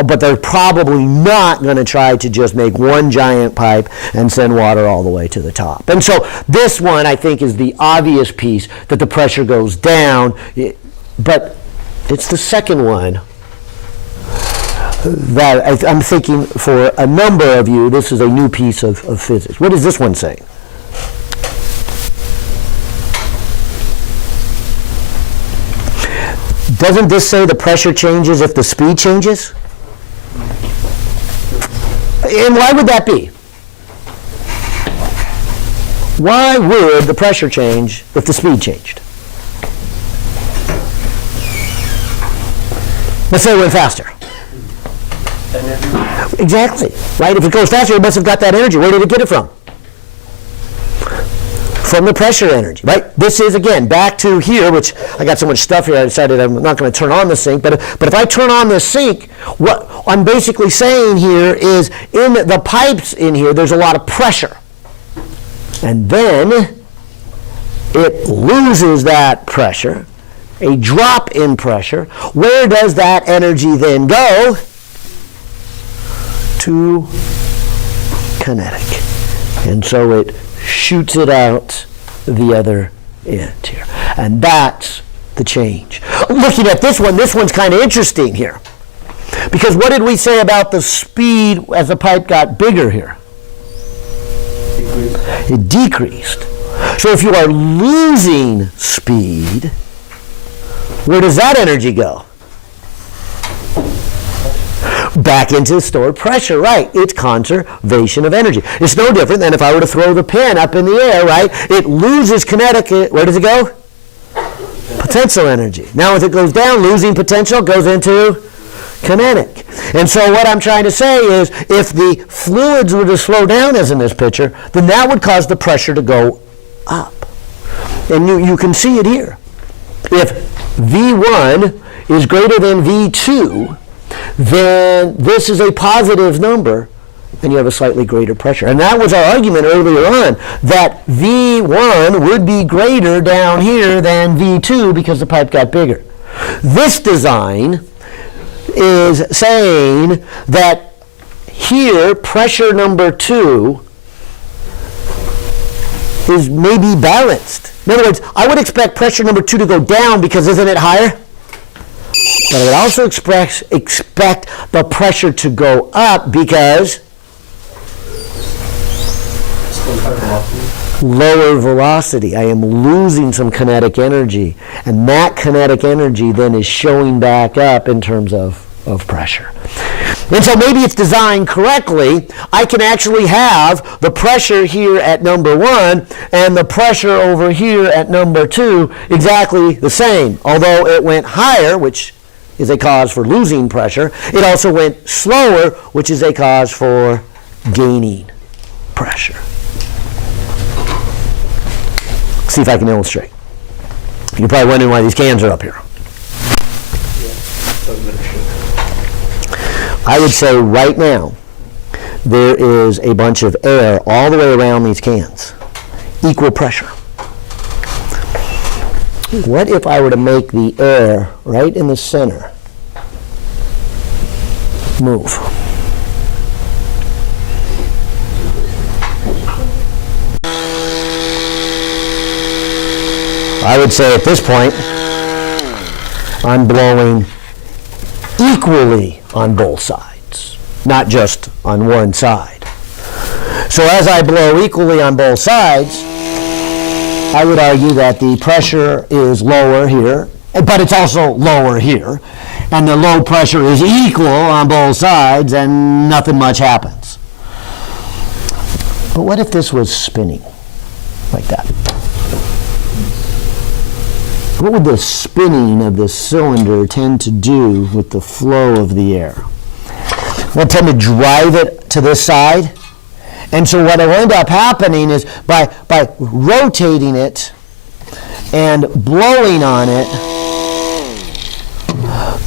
But they're probably not going to try to just make one giant pipe and send water all the way to the top. And so this one, I think, is the obvious piece, that the pressure goes down. But it's the second one that I'm thinking, for a number of you, this is a new piece of physics. What is this one saying? Doesn't this say the pressure changes if the speed changes? And why would that be? Why would the pressure change if the speed changed? Let's say it went faster. Energy. Exactly, right? If it goes faster, it must have got that energy. Where did it get it from? From the pressure energy, right? This is, again, back to here, which I got so much stuff here, I decided I'm not going to turn on the sink, but if I turn on the sink, what I'm basically saying here is, in the pipes in here, there's a lot of pressure. And then it loses that pressure, a drop in pressure. Where does that energy then go? To kinetic. And so it shoots it out the other end here. And that's the change. Looking at this one's kind of interesting here. Because what did we say about the speed as the pipe got bigger here? It decreased. So if you are losing speed, where does that energy go? Back into stored pressure, right? It's conservation of energy. It's no different than if I were to throw the pen up in the air, right? It loses kinetic, where does it go? Potential energy. Now as it goes down, losing potential goes into kinetic. And so what I'm trying to say is, if the fluids were to slow down, as in this picture, then that would cause the pressure to go up. And you can see it here. If V1 is greater than V2, then this is a positive number, and you have a slightly greater pressure. And that was our argument earlier on, that V1 would be greater down here than V2 because the pipe got bigger. This design is saying that here, pressure number 2 is maybe balanced. In other words, I would expect pressure number 2 to go down because isn't it higher? But I would also expect the pressure to go up because lower velocity. I am losing some kinetic energy. And that kinetic energy then is showing back up in terms of pressure. And so maybe it's designed correctly. I can actually have the pressure here at number 1 and the pressure over here at number 2 exactly the same. Although it went higher, which is a cause for losing pressure, it also went slower, which is a cause for gaining pressure. See if I can illustrate. You're probably wondering why these cans are up here. I would say right now there is a bunch of air all the way around these cans. Equal pressure. What if I were to make the air right in the center move? I would say at this point I'm blowing equally on both sides, not just on one side. So as I blow equally on both sides, I would argue that the pressure is lower here, but it's also lower here, and the low pressure is equal on both sides, and nothing much happens. But what if this was spinning like that? What would the spinning of the cylinder tend to do with the flow of the air? It would tend to drive it to this side. And so what will end up happening is by rotating it and blowing on it,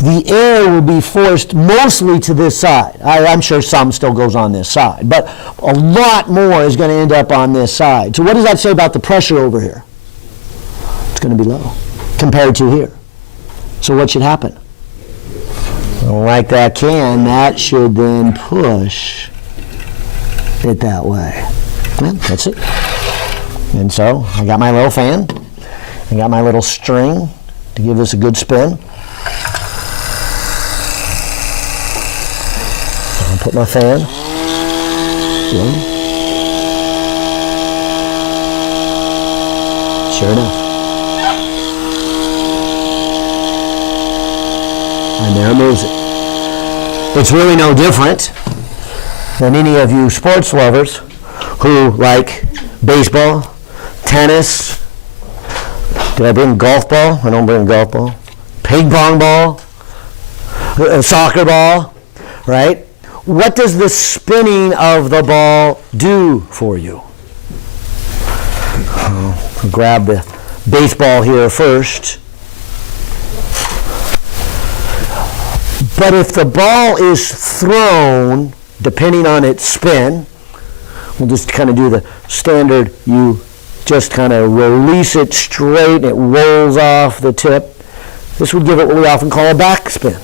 the air will be forced mostly to this side. I'm sure some still goes on this side, but a lot more is going to end up on this side. So what does that say about the pressure over here? It's going to be low compared to here. So what should happen? Like that can, that should then push it that way. Yeah, that's it. And so I got my little fan. I got my little string to give this a good spin. I'll put my fan. Yeah. Sure enough. And there it moves it. It's really no different than any of you sports lovers who like baseball, tennis. Did I bring golf ball? I don't bring golf ball. Ping pong ball, soccer ball, right? What does the spinning of the ball do for you? I'll grab the baseball here first. But if the ball is thrown, depending on its spin, we'll just kind of do the standard, you just kind of release it straight and it rolls off the tip. This would give it what we often call a backspin.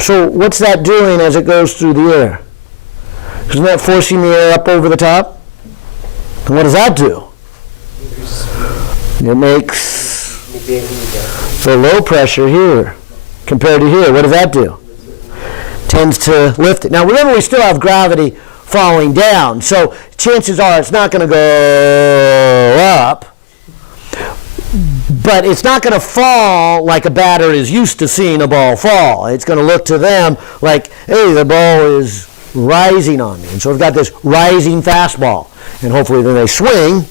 So what's that doing as it goes through the air? Isn't that forcing the air up over the top? And what does that do? It makes the low pressure here compared to here. What does that do? Tends to lift it. Now remember, we still have gravity falling down, so chances are it's not going to go up, but it's not going to fall like a batter is used to seeing a ball fall. It's going to look to them like, hey, the ball is rising on me. And so we've got this rising fastball, and hopefully then they swing,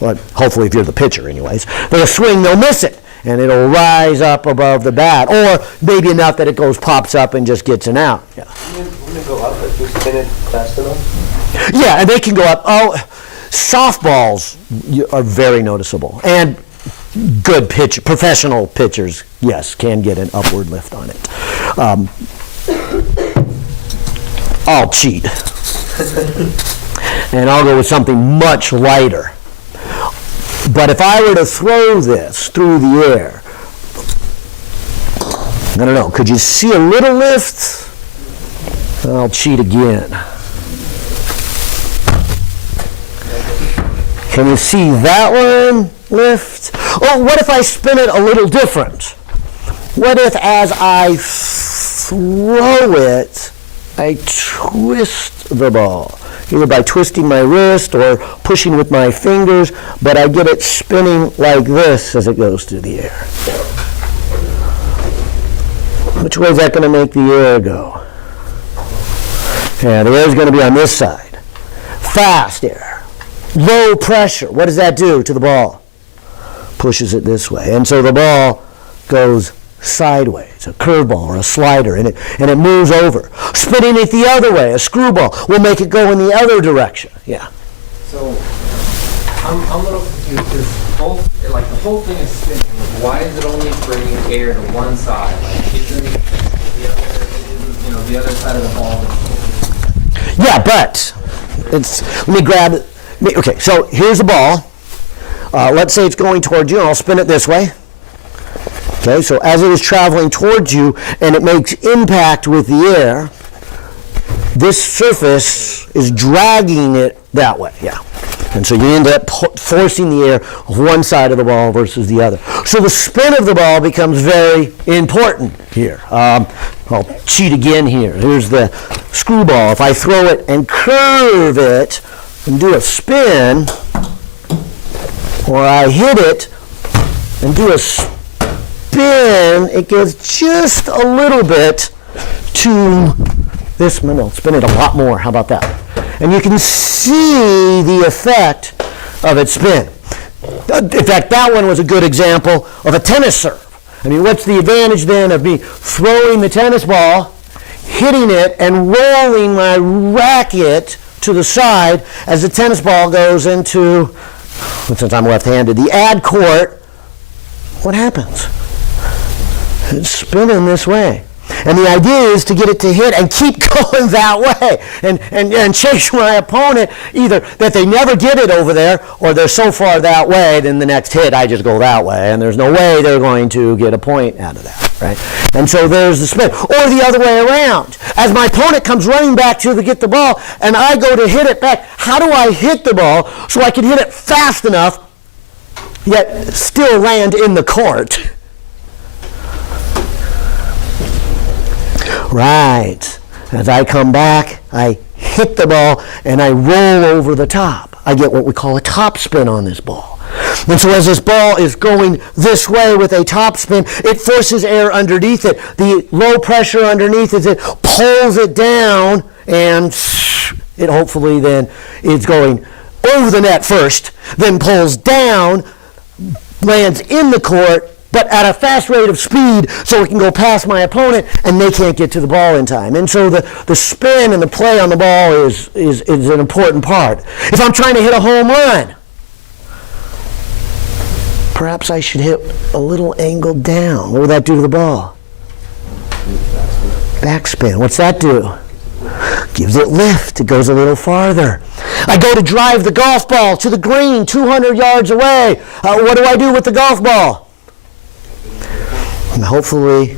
but hopefully if you're the pitcher anyways, they'll swing, they'll miss it, and it'll rise up above the bat, or maybe enough that it pops up and just gets an out. Yeah. Wouldn't it go up if you spin it fast enough? Yeah, and they can go up. Oh, softballs are very noticeable, and good professional pitchers, yes, can get an upward lift on it. I'll cheat, and I'll go with something much lighter. But if I were to throw this through the air, I don't know, could you see a little lift? I'll cheat again. Can you see that one lift? Or what if I spin it a little different? What if as I throw it, I twist the ball? Either by twisting my wrist or pushing with my fingers, but I get it spinning like this as it goes through the air. Which way is that going to make the air go? Yeah, the air is going to be on this side. Fast air. Low pressure. What does that do to the ball? Pushes it this way. And so the ball goes sideways, a curveball or a slider, and it moves over. Spinning it the other way, a screwball, will make it go in the other direction. Yeah. So I'm a little confused because the whole thing is spinning. Like, why is it only bringing air to one side? Like, isn't the other side of the ball? Yeah, but let me grab it. Okay, so here's the ball. Let's say it's going towards you, and I'll spin it this way. Okay, so as it is traveling towards you and it makes impact with the air, this surface is dragging it that way, yeah. And so you end up forcing the air one side of the ball versus the other. So the spin of the ball becomes very important here. I'll cheat again here. Here's the screwball. If I throw it and curve it and do a spin, or I hit it and do a spin, it goes just a little bit to this one. I'll spin it a lot more. How about that? And you can see the effect of its spin. In fact, that one was a good example of a tennis serve. I mean, what's the advantage then of me throwing the tennis ball, hitting it, and rolling my racket to the side as the tennis ball goes into, since I'm left-handed, the ad court? What happens? It's spinning this way. And the idea is to get it to hit and keep going that way and chase my opponent, either that they never did it over there or they're so far that way, then the next hit I just go that way, and there's no way they're going to get a point out of that, right? And so there's the spin. Or the other way around. As my opponent comes running back to get the ball and I go to hit it back, how do I hit the ball so I can hit it fast enough yet still land in the court? Right. As I come back, I hit the ball and I roll over the top. I get what we call a top spin on this ball. And so as this ball is going this way with a top spin, it forces air underneath it. The low pressure underneath it pulls it down, and it hopefully then is going over the net first, then pulls down, lands in the court, but at a fast rate of speed so it can go past my opponent and they can't get to the ball in time. And so the spin and the play on the ball is an important part. If I'm trying to hit a home run, perhaps I should hit a little angle down. What would that do to the ball? Backspin. What's that do? Gives it lift. It goes a little farther. I go to drive the golf ball to the green 200 yards away. What do I do with the golf ball? And hopefully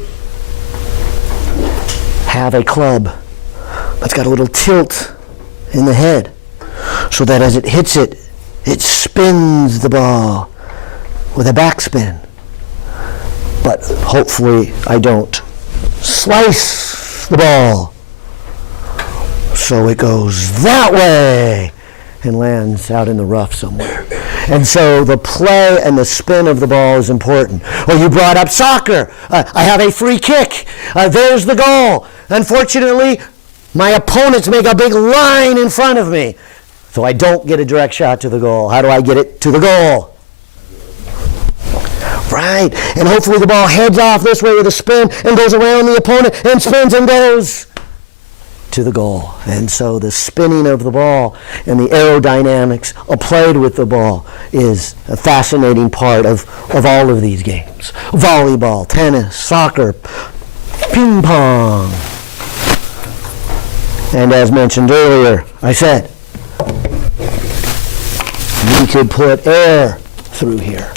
have a club that's got a little tilt in the head so that as it hits it, it spins the ball with a backspin. But hopefully I don't slice the ball so it goes that way and lands out in the rough somewhere. And so the play and the spin of the ball is important. Well, you brought up soccer. I have a free kick. There's the goal. Unfortunately, my opponents make a big line in front of me, so I don't get a direct shot to the goal. How do I get it to the goal? Right. And hopefully the ball heads off this way with a spin and goes around the opponent and spins and goes to the goal. And so the spinning of the ball and the aerodynamics applied with the ball is a fascinating part of all of these games. Volleyball, tennis, soccer, ping pong. And as mentioned earlier, I said, we could put air through here.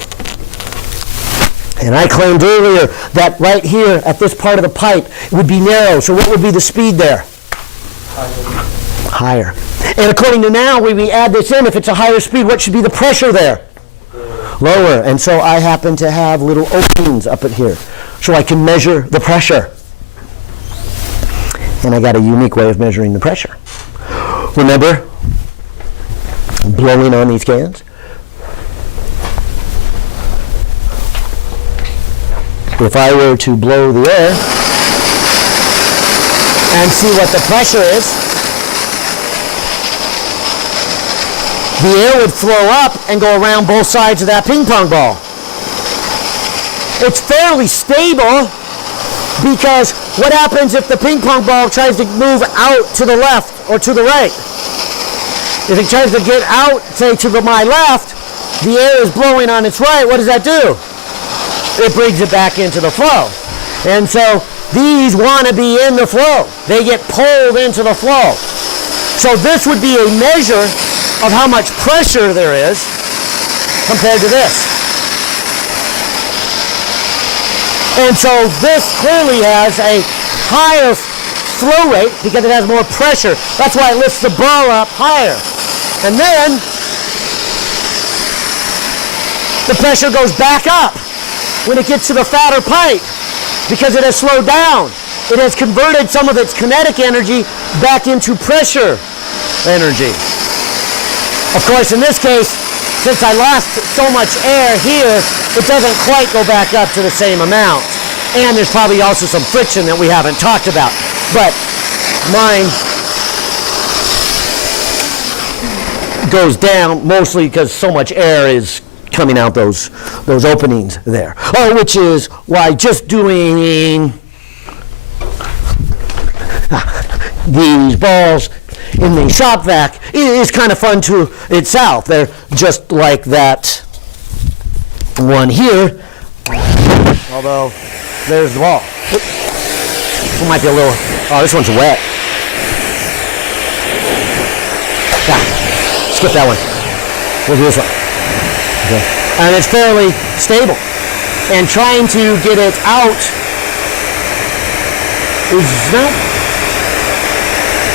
And I claimed earlier that right here at this part of the pipe it would be narrow. So what would be the speed there? Higher. And according to now, when we add this in, if it's a higher speed, what should be the pressure there? Lower. And so I happen to have little openings up at here, so I can measure the pressure. And I got a unique way of measuring the pressure. Remember, blowing on these cans? If I were to blow the air and see what the pressure is, the air would flow up and go around both sides of that ping pong ball. It's fairly stable, because what happens if the ping pong ball tries to move out to the left or to the right? If it tries to get out, say, to my left, the air is blowing on its right, what does that do? It brings it back into the flow. And so these want to be in the flow. They get pulled into the flow. So this would be a measure of how much pressure there is compared to this. And so this clearly has a higher flow rate because it has more pressure. That's why it lifts the ball up higher. And then the pressure goes back up when it gets to the fatter pipe because it has slowed down. It has converted some of its kinetic energy back into pressure energy. Of course, in this case, since I lost so much air here, it doesn't quite go back up to the same amount. And there's probably also some friction that we haven't talked about. But mine goes down mostly because so much air is coming out those openings there. Oh, which is why just doing these balls in the shop vac is kind of fun to itself. They're just like that one here, although there's the ball. It might be a little, oh, this one's wet. Skip that one. We'll do this one. Okay. And it's fairly stable. And trying to get it out is not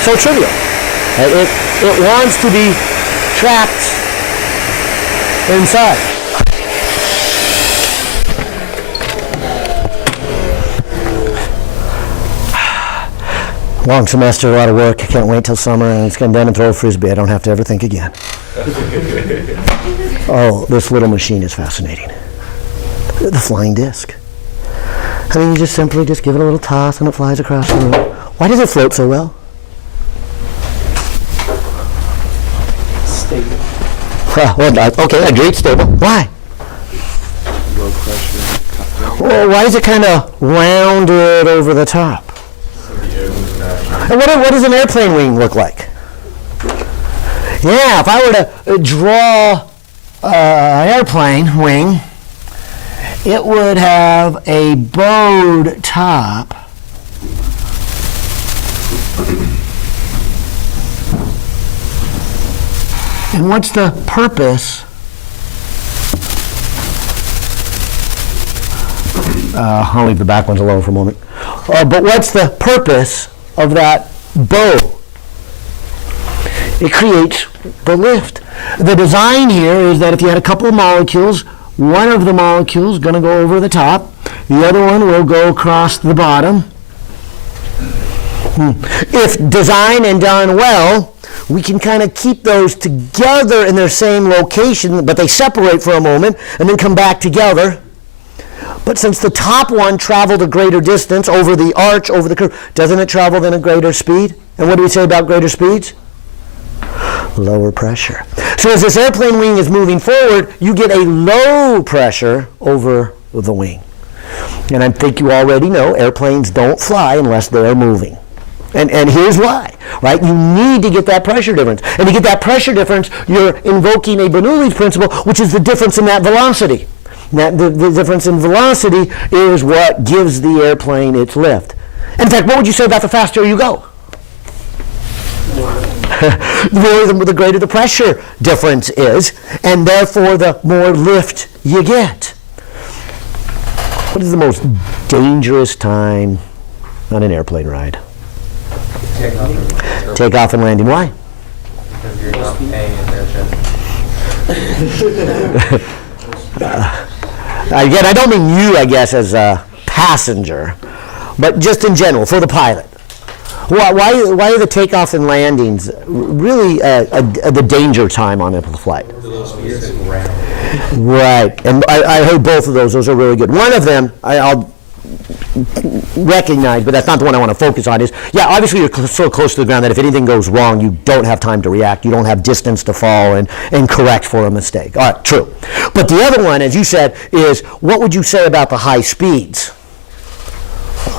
so trivial. It wants to be trapped inside. Long semester, a lot of work. I can't wait till summer, and it's going down and throw a Frisbee. I don't have to ever think again. Oh, this little machine is fascinating. The flying disc. I mean, you just simply just give it a little toss, and it flies across the room. Why does it float so well? Stable. Well, okay, agreed, stable. Why? Low pressure. Well, why is it kind of rounded over the top? And what does an airplane wing look like? Yeah, if I were to draw an airplane wing, it would have a bowed top. And what's the purpose? I'll leave the back ones alone for a moment. But what's the purpose of that bow? It creates the lift. The design here is that if you had a couple of molecules, one of the molecules is going to go over the top, the other one will go across the bottom. If designed and done well, we can kind of keep those together in their same location, but they separate for a moment and then come back together. But since the top one traveled a greater distance over the arch, over the curve, doesn't it travel then a greater speed? And what do we say about greater speeds? Lower pressure. So as this airplane wing is moving forward, you get a low pressure over the wing. And I think you already know airplanes don't fly unless they're moving. And here's why, right? You need to get that pressure difference. And to get that pressure difference, you're invoking a Bernoulli's principle, which is the difference in that velocity. The difference in velocity is what gives the airplane its lift. In fact, what would you say about the faster you go? The greater the pressure difference is, and therefore the more lift you get. What is the most dangerous time on an airplane ride? Take off and landing. Take off and landing. Why? you're not paying attention. Again, I don't mean you, I guess, as a passenger, but just in general, for the pilot. Why are the takeoff and landings really the danger time on a flight? Right, and I heard both of those. Those are really good. One of them, I'll recognize, but that's not the one I want to focus on, is, yeah, obviously you're so close to the ground that if anything goes wrong, you don't have time to react. You don't have distance to fall and correct for a mistake. All right, true. But the other one, as you said, is what would you say about the high speeds?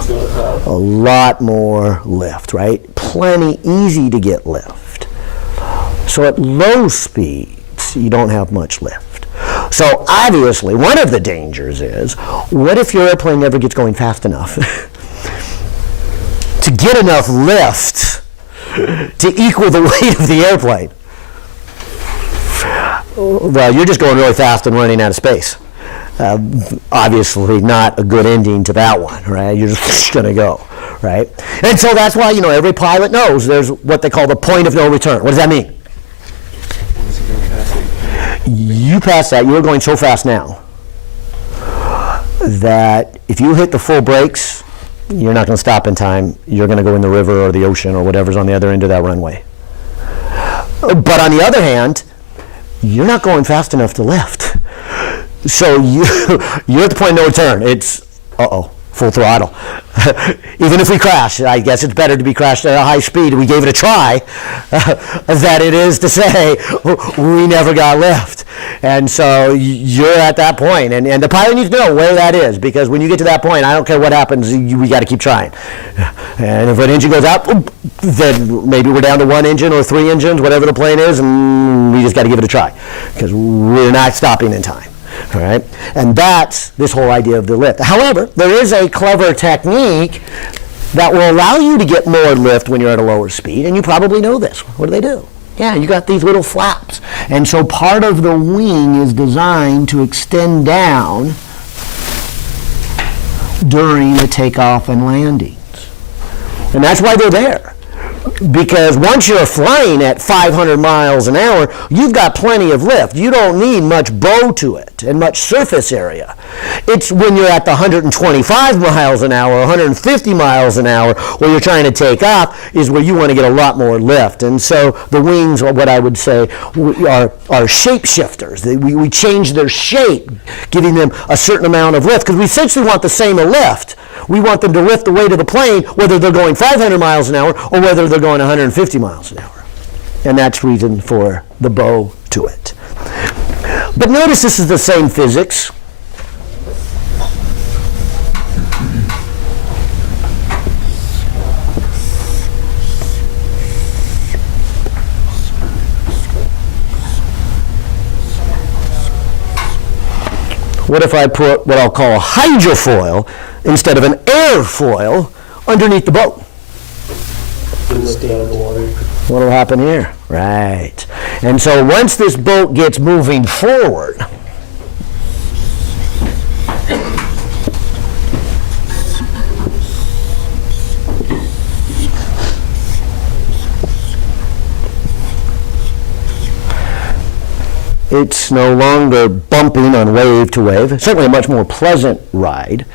A lot more lift, right? Plenty easy to get lift. So at low speeds, you don't have much lift. So obviously, one of the dangers is, what if your airplane never gets going fast enough to get enough lift to equal the weight of the airplane? Well, you're just going really fast and running out of space. Obviously not a good ending to that one, right? You're just going to go, right? And so that's why, every pilot knows there's what they call the point of no return. What does that mean? You pass that, you're going so fast now that if you hit the full brakes, you're not going to stop in time. You're going to go in the river or the ocean or whatever's on the other end of that runway. But on the other hand, you're not going fast enough to lift. So you're at the point of no return. It's, full throttle. Even if we crash, I guess it's better to be crashed at a high speed. We gave it a try that it is to say we never got lift. And so you're at that point. And the pilot needs to know where that is, because when you get to that point, I don't care what happens, we got to keep trying. And if an engine goes out, then maybe we're down to one engine or three engines, whatever the plane is, and we just got to give it a try, because we're not stopping in time. All right, and that's this whole idea of the lift. However, there is a clever technique that will allow you to get more lift when you're at a lower speed, and you probably know this. What do they do? Yeah, you got these little flaps, and so part of the wing is designed to extend down during the takeoff and landings, and that's why they're there. Because once you're flying at 500 miles an hour, you've got plenty of lift. You don't need much bow to it and much surface area. It's when you're at the 125 miles an hour, 150 miles an hour, where you're trying to take off, is where you want to get a lot more lift. And so the wings are what I would say are shape shifters. We change their shape, giving them a certain amount of lift, because we essentially want the same lift. We want them to lift the weight of the plane, whether they're going 500 miles an hour or whether they're going 150 miles an hour. And that's the reason for the bow to it. But notice this is the same physics. What if I put what I'll call a hydrofoil instead of an airfoil underneath the boat? What will happen here? Right. And so once this boat gets moving forward, it's no longer bumping on wave to wave. It's certainly a much more pleasant ride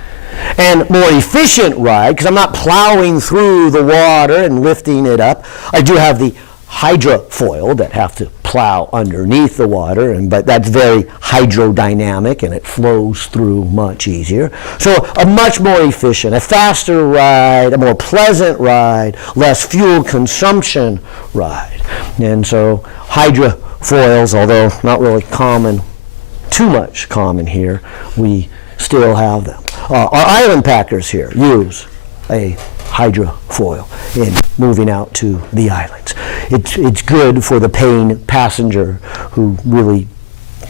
and more efficient ride, because I'm not plowing through the water and lifting it up. I do have the hydrofoil that have to plow underneath the water, but that's very hydrodynamic and it flows through much easier. So a much more efficient, a faster ride, a more pleasant ride, less fuel consumption ride. And so hydrofoils, although not really common, too much common here, we still have them. Our island packers here use a hydrofoil in moving out to the islands. It's good for the paying passenger who really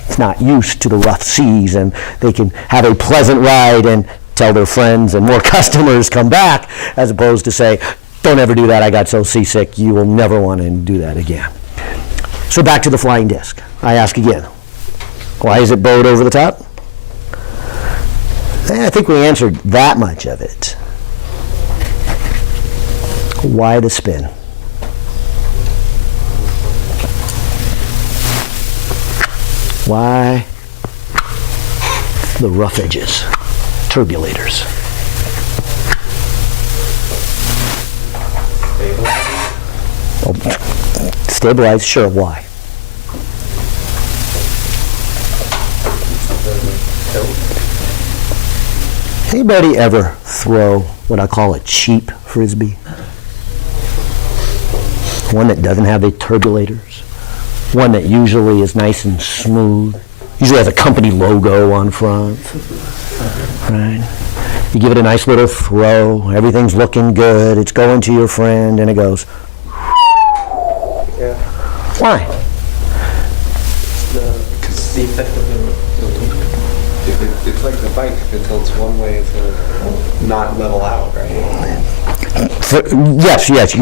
is not used to the rough seas, and they can have a pleasant ride and tell their friends, and more customers come back, as opposed to say, don't ever do that, I got so seasick, you will never want to do that again. So back to the flying disc. I ask again, why is it bowed over the top? I think we answered that much of it. Why the spin? Why the rough edges? Turbulators. Oh, stabilize, sure, why? Anybody ever throw what I call a cheap Frisbee? One that doesn't have the turbulators. One that usually is nice and smooth. Usually has a company logo on front. Right? You give it a nice little throw. Everything's looking good. It's going to your friend, and it goes. Yeah. Why? Because the effect of the It's like the bike. If it tilts one way, it's going to not level out, right? Yes, you guys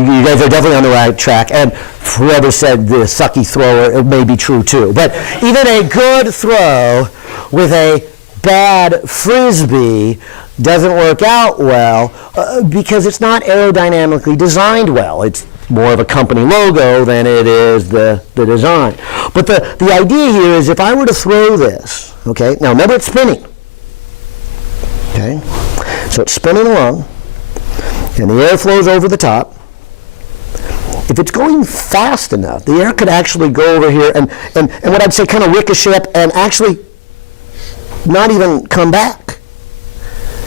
are definitely on the right track. And whoever said the sucky thrower, it may be true too. But even a good throw with a bad Frisbee doesn't work out well because it's not aerodynamically designed well. It's more of a company logo than it is the design. But the idea here is if I were to throw this, okay, now remember it's spinning. Okay, so it's spinning along, and the air flows over the top. If it's going fast enough, the air could actually go over here and what I'd say kind of ricochet up and actually not even come back.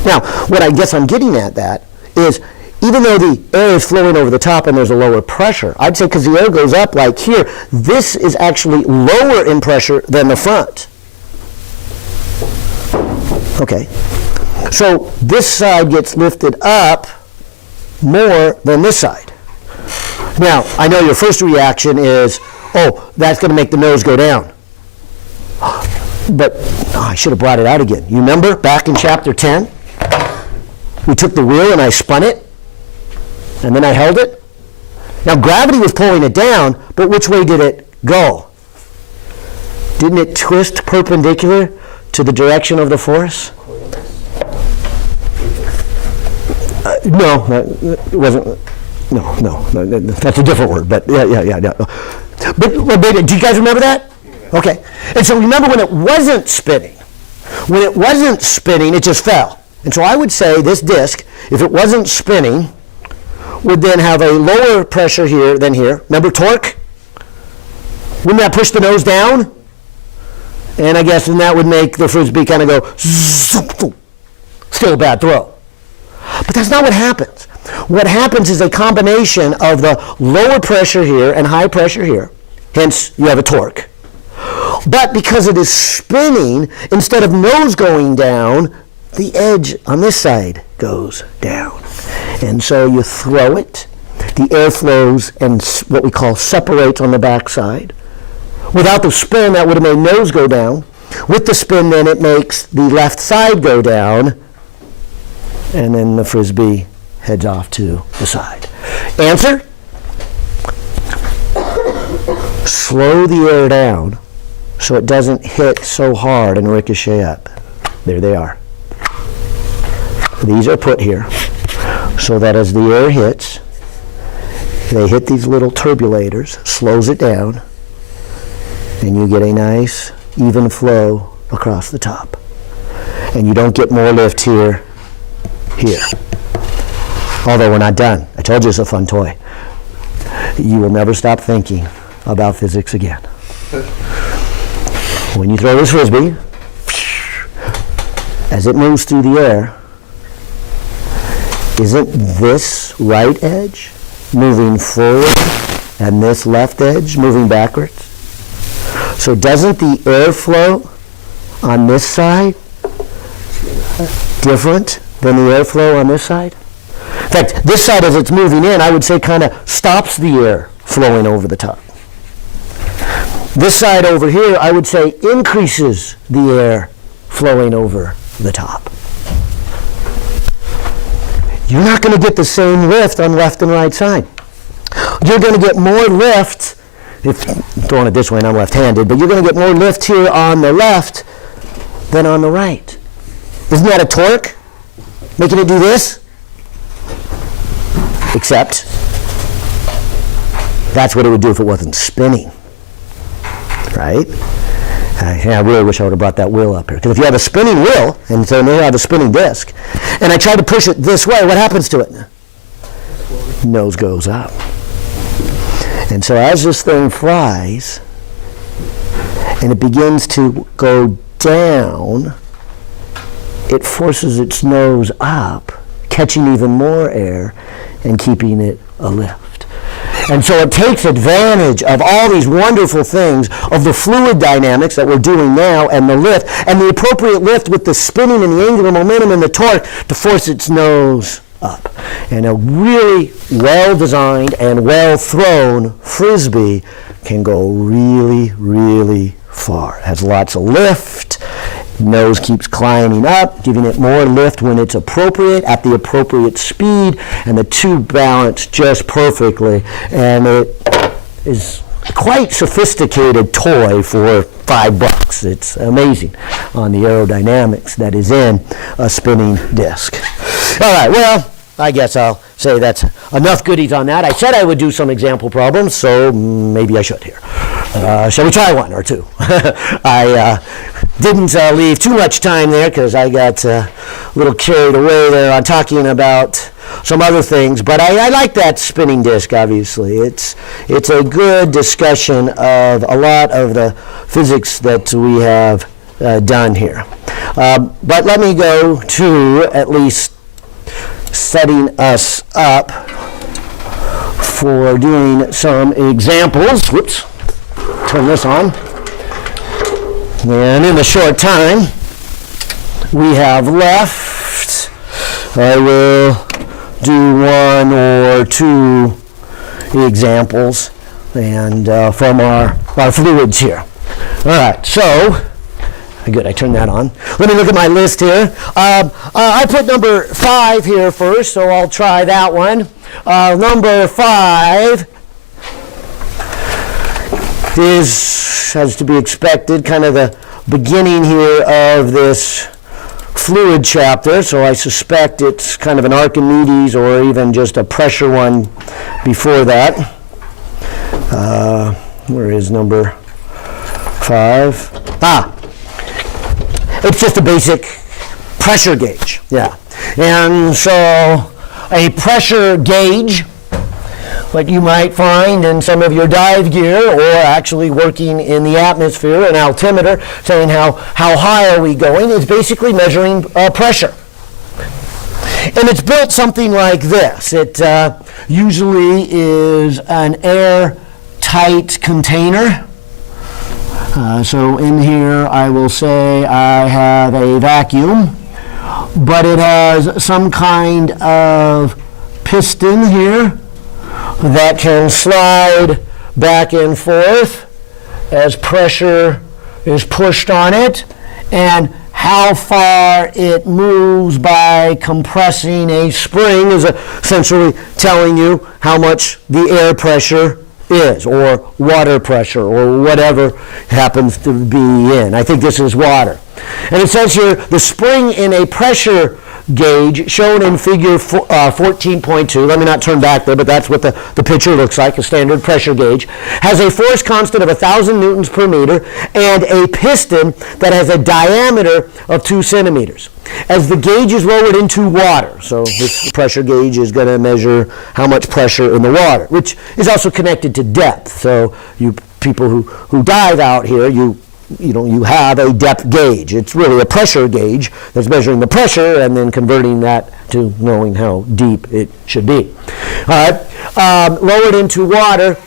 Now, what I guess I'm getting at that is even though the air is flowing over the top and there's a lower pressure, I'd say because the air goes up like here, this is actually lower in pressure than the front. Okay. So this side gets lifted up more than this side. Now, I know your first reaction is, oh, that's going to make the nose go down. But I should have brought it out again. You remember back in chapter 10? We took the wheel and I spun it, and then I held it. Now, gravity was pulling it down, but which way did it go? Didn't it twist perpendicular to the direction of the force? No, it wasn't. No, that's a different word. But yeah. But do you guys remember that? Okay. And so remember when it wasn't spinning. When it wasn't spinning, it just fell. And so I would say this disc, if it wasn't spinning, would then have a lower pressure here than here. Remember torque? Wouldn't that push the nose down? And I guess then that would make the Frisbee kind of go, still a bad throw. But that's not what happens. What happens is a combination of the lower pressure here and high pressure here. Hence, you have a torque. But because it is spinning, instead of nose going down, the edge on this side goes down. And so you throw it, the air flows and what we call separates on the back side. Without the spin, that would have made nose go down. With the spin, then it makes the left side go down, and then the Frisbee heads off to the side. Answer? Slow the air down so it doesn't hit so hard and ricochet up. There they are. These are put here so that as the air hits, they hit these little turbulators, slows it down, and you get a nice even flow across the top. And you don't get more lift here. Although we're not done. I told you it's a fun toy. You will never stop thinking about physics again. When you throw this Frisbee, as it moves through the air, isn't this right edge moving forward and this left edge moving backwards? So doesn't the airflow on this side different than the airflow on this side? In fact, this side as it's moving in, I would say kind of stops the air flowing over the top. This side over here, I would say increases the air flowing over the top. You're not going to get the same lift on left and right side. You're going to get more lift, if I'm throwing it this way and I'm left-handed, but you're going to get more lift here on the left than on the right. Isn't that a torque? Making it do this? Except that's what it would do if it wasn't spinning, right? I really wish I would have brought that wheel up here. Because if you have a spinning wheel, and so now you have a spinning disc, and I try to push it this way, what happens to it? Nose goes up. And so as this thing flies, and it begins to go down, it forces its nose up, catching even more air and keeping it alift. And so it takes advantage of all these wonderful things of the fluid dynamics that we're doing now and the lift, and the appropriate lift with the spinning and the angular momentum and the torque to force its nose up. And a really well-designed and well-thrown Frisbee can go really, really far. It has lots of lift. Nose keeps climbing up, giving it more lift when it's appropriate, at the appropriate speed, and the two balance just perfectly. And it is quite sophisticated toy for $5. It's amazing on the aerodynamics that is in a spinning disc. All right, well, I guess I'll say that's enough goodies on that. I said I would do some example problems, so maybe I should here. Shall we try one or two? I didn't leave too much time there because I got a little carried away there on talking about some other things, but I like that spinning disc, obviously. It's a good discussion of a lot of the physics that we have done here. But let me go to at least setting us up for doing some examples. Whoops, turn this on. And in the short time we have left, I will do one or two examples and from our fluids here. All right, so good, I turned that on. Let me look at my list here. I put number 5 here first, so I'll try that one. Number 5 is, as to be expected, kind of the beginning here of this fluid chapter, so I suspect it's kind of an Archimedes or even just a pressure one before that. Where is number 5? It's just a basic pressure gauge, yeah. And so a pressure gauge, what you might find in some of your dive gear or actually working in the atmosphere, an altimeter saying how high are we going, is basically measuring pressure. And it's built something like this. It usually is an airtight container. So in here I will say I have a vacuum, but it has some kind of piston here that can slide back and forth as pressure is pushed on it, and how far it moves by compressing a spring is essentially telling you how much the air pressure is, or water pressure, or whatever happens to be in. I think this is water. And it says here, the spring in a pressure gauge shown in figure 14.2, let me not turn back there, but that's what the picture looks like, a standard pressure gauge, has a force constant of 1,000 newtons per meter and a piston that has a diameter of 2 centimeters. As the gauge is lowered into water, so this pressure gauge is going to measure how much pressure in the water, which is also connected to depth. So you people who dive out here, you have a depth gauge. It's really a pressure gauge that's measuring the pressure and then converting that to knowing how deep it should be. All right, lowered into water.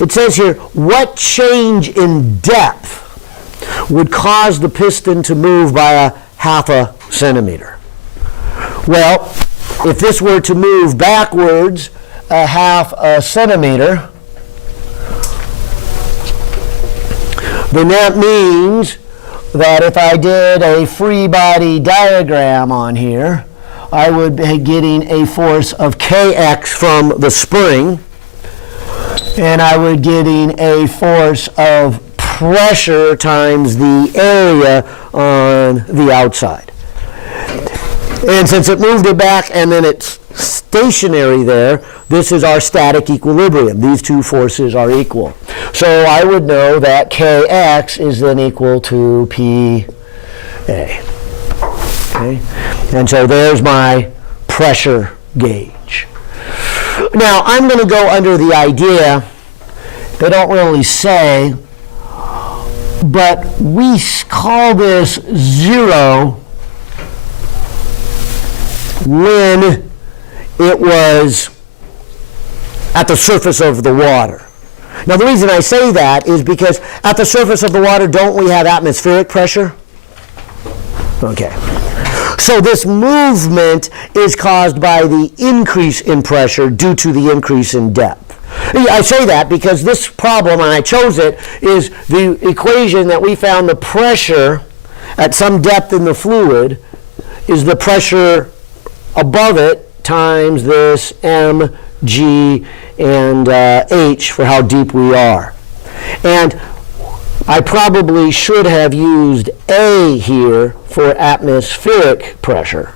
It says here, what change in depth would cause the piston to move by a half a centimeter? Well, if this were to move backwards a half a centimeter, then that means that if I did a free body diagram on here, I would be getting a force of kx from the spring, and I would getting a force of pressure times the area on the outside. And since it moved it back and then it's stationary there, this is our static equilibrium. These two forces are equal. So I would know that Kx is then equal to PA. Okay? And so there's my pressure gauge. Now I'm going to go under the idea, they don't really say, but we call this zero when it was at the surface of the water. Now the reason I say that is because at the surface of the water, don't we have atmospheric pressure? Okay. So this movement is caused by the increase in pressure due to the increase in depth. I say that because this problem, and I chose it, is the equation that we found the pressure at some depth in the fluid is the pressure above it times this m, g, and h for how deep we are. And I probably should have used A here for atmospheric pressure.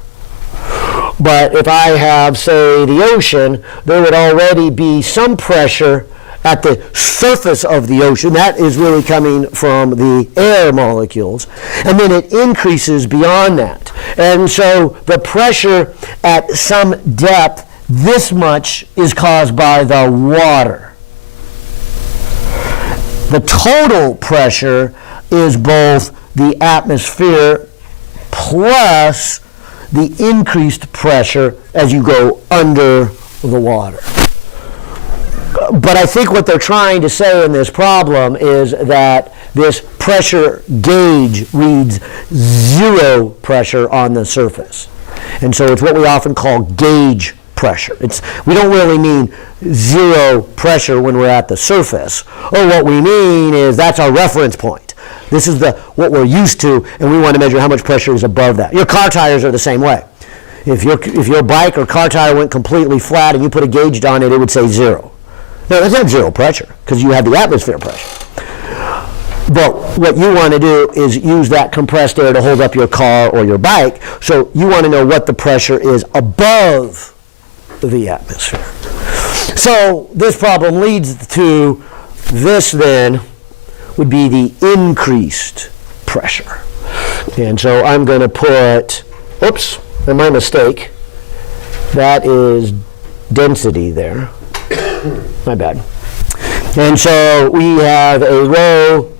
But if I have, say, the ocean, there would already be some pressure at the surface of the ocean. That is really coming from the air molecules. And then it increases beyond that. And so the pressure at some depth, this much, is caused by the water. The total pressure is both the atmosphere plus the increased pressure as you go under the water. But I think what they're trying to say in this problem is that this pressure gauge reads zero pressure on the surface. And so it's what we often call gauge pressure. We don't really mean zero pressure when we're at the surface. Or what we mean is that's our reference point. This is what we're used to, and we want to measure how much pressure is above that. Your car tires are the same way. If your bike or car tire went completely flat and you put a gauge on it, it would say zero. No, that's not zero pressure, because you have the atmosphere pressure. But what you want to do is use that compressed air to hold up your car or your bike, so you want to know what the pressure is above the atmosphere. So this problem leads to this then would be the increased pressure. And so I'm going to put, oops, and my mistake, that is density there. My bad. And so we have a rho,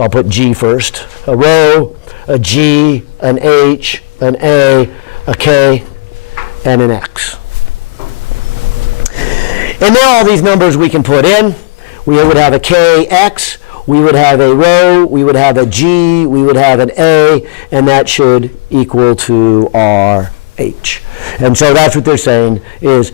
I'll put G first, a rho, a G, an H, an A K, and an X. And now all these numbers we can put in. We would have a KX, we would have a rho, we would have a G, we would have an A, and that should equal to our H. And so that's what they're saying is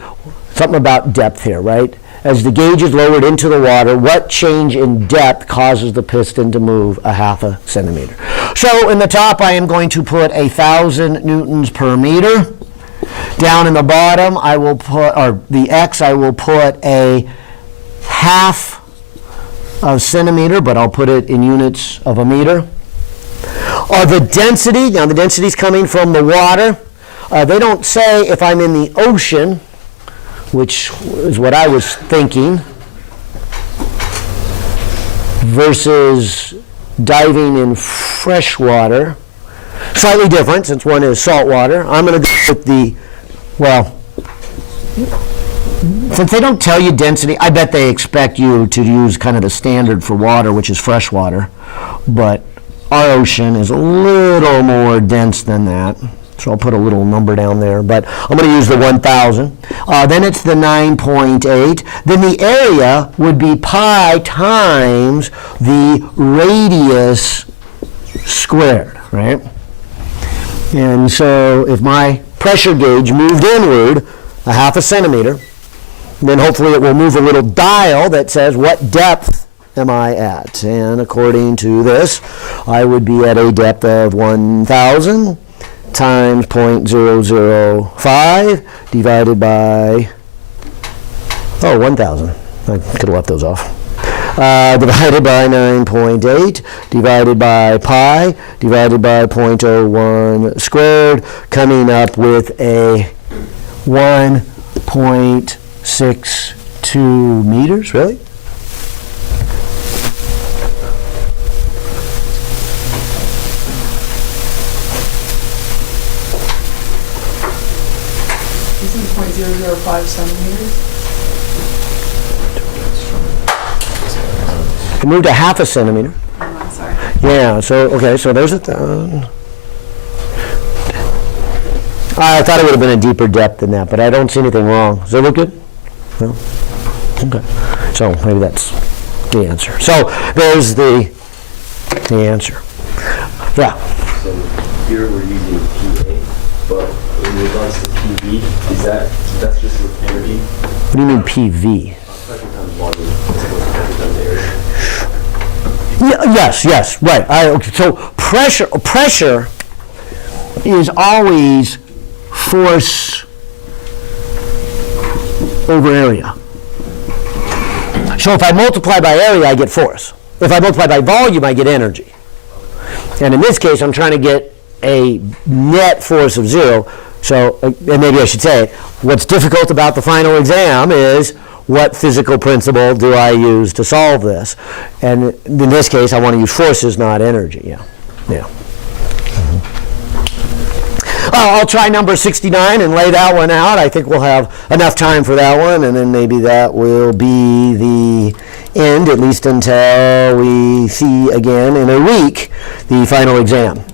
something about depth here, right? As the gauge is lowered into the water, what change in depth causes the piston to move a half a centimeter? So in the top, I am going to put 1,000 newtons per meter. Down in the bottom, I will put, or the X, I will put a half a centimeter, but I'll put it in units of a meter. The density, now the density is coming from the water. They don't say if I'm in the ocean, which is what I was thinking, versus diving in fresh water. Slightly different since one is salt water. I'm going to go with the, well, since they don't tell you density, I bet they expect you to use kind of the standard for water, which is fresh water. But our ocean is a little more dense than that. So I'll put a little number down there, but I'm going to use the 1,000. Then it's the 9.8. Then the area would be pi times the radius squared, right? And so if my pressure gauge moved inward a half a centimeter, then hopefully it will move a little dial that says what depth am I at. And according to this, I would be at a depth of 1,000 times 0.005 divided by, 1,000. I could have left those off. divided by 9.8, divided by pi, divided by 0.01 squared, coming up with a 1.62 meters, really? Isn't 0.005 centimeters? It moved a half a centimeter. Oh, I'm sorry. Yeah, so, okay, so there's a I thought it would have been a deeper depth than that, but I don't see anything wrong. Does that look good? No? Okay. So maybe that's the answer. So there's the answer. Yeah. So here we're using PA, but in regards to PV, that's just with energy? What do you mean PV? Pressure times volume, as opposed to pressure times area. Yes, right. Okay, so pressure is always force over area. So if I multiply by area, I get force. If I multiply by volume, I get energy. And in this case, I'm trying to get a net force of 0. So, and maybe I should say, what's difficult about the final exam is what physical principle do I use to solve this? And in this case, I want to use forces, not energy. Yeah. I'll try number 69 and lay that one out. I think we'll have enough time for that one, and then maybe that will be the end, at least until we see again in a week the final exam.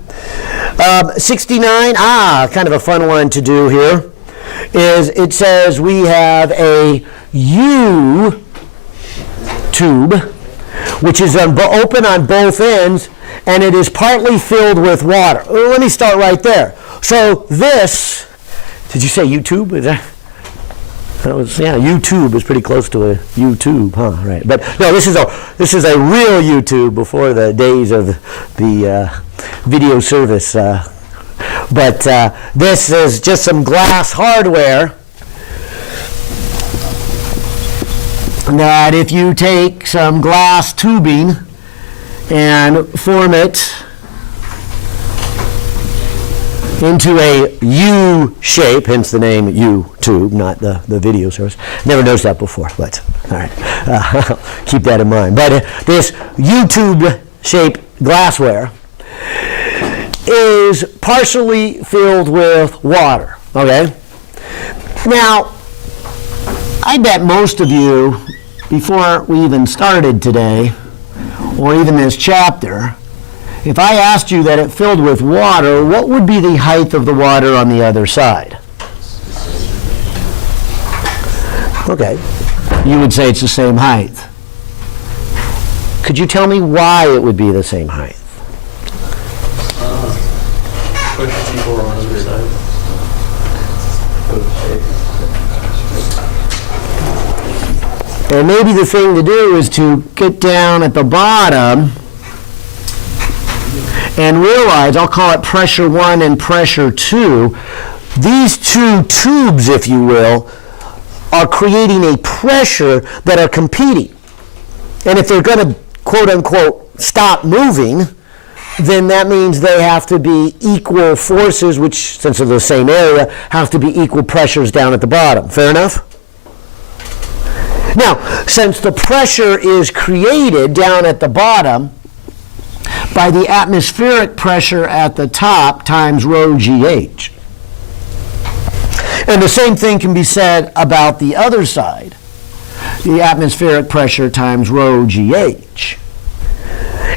69, kind of a fun one to do here, is it says we have a U tube, which is open on both ends, and it is partly filled with water. Let me start right there. So this, did you say U-tube? Is that was, yeah, U-tube is pretty close to a U-tube, huh? Right. But no, this is a real U-tube before the days of the video service. But this is just some glass hardware that if you take some glass tubing and form it into a U shape, hence the name U-tube, not the video source. Never noticed that before, but all right, keep that in mind. But this U-tube shaped glassware is partially filled with water, okay? Now, I bet most of you, before we even started today, or even this chapter, if I asked you that it filled with water, what would be the height of the water on the other side? Okay, you would say it's the same height. Could you tell me why it would be the same height? Push people on the other side. And maybe the thing to do is to get down at the bottom and realize, I'll call it pressure 1 and pressure 2. These two tubes, if you will, are creating a pressure that are competing. And if they're going to, quote unquote, stop moving, then that means they have to be equal forces, which, since they're the same area, have to be equal pressures down at the bottom. Fair enough? Now, since the pressure is created down at the bottom by the atmospheric pressure at the top times rho GH. And the same thing can be said about the other side, the atmospheric pressure times rho GH.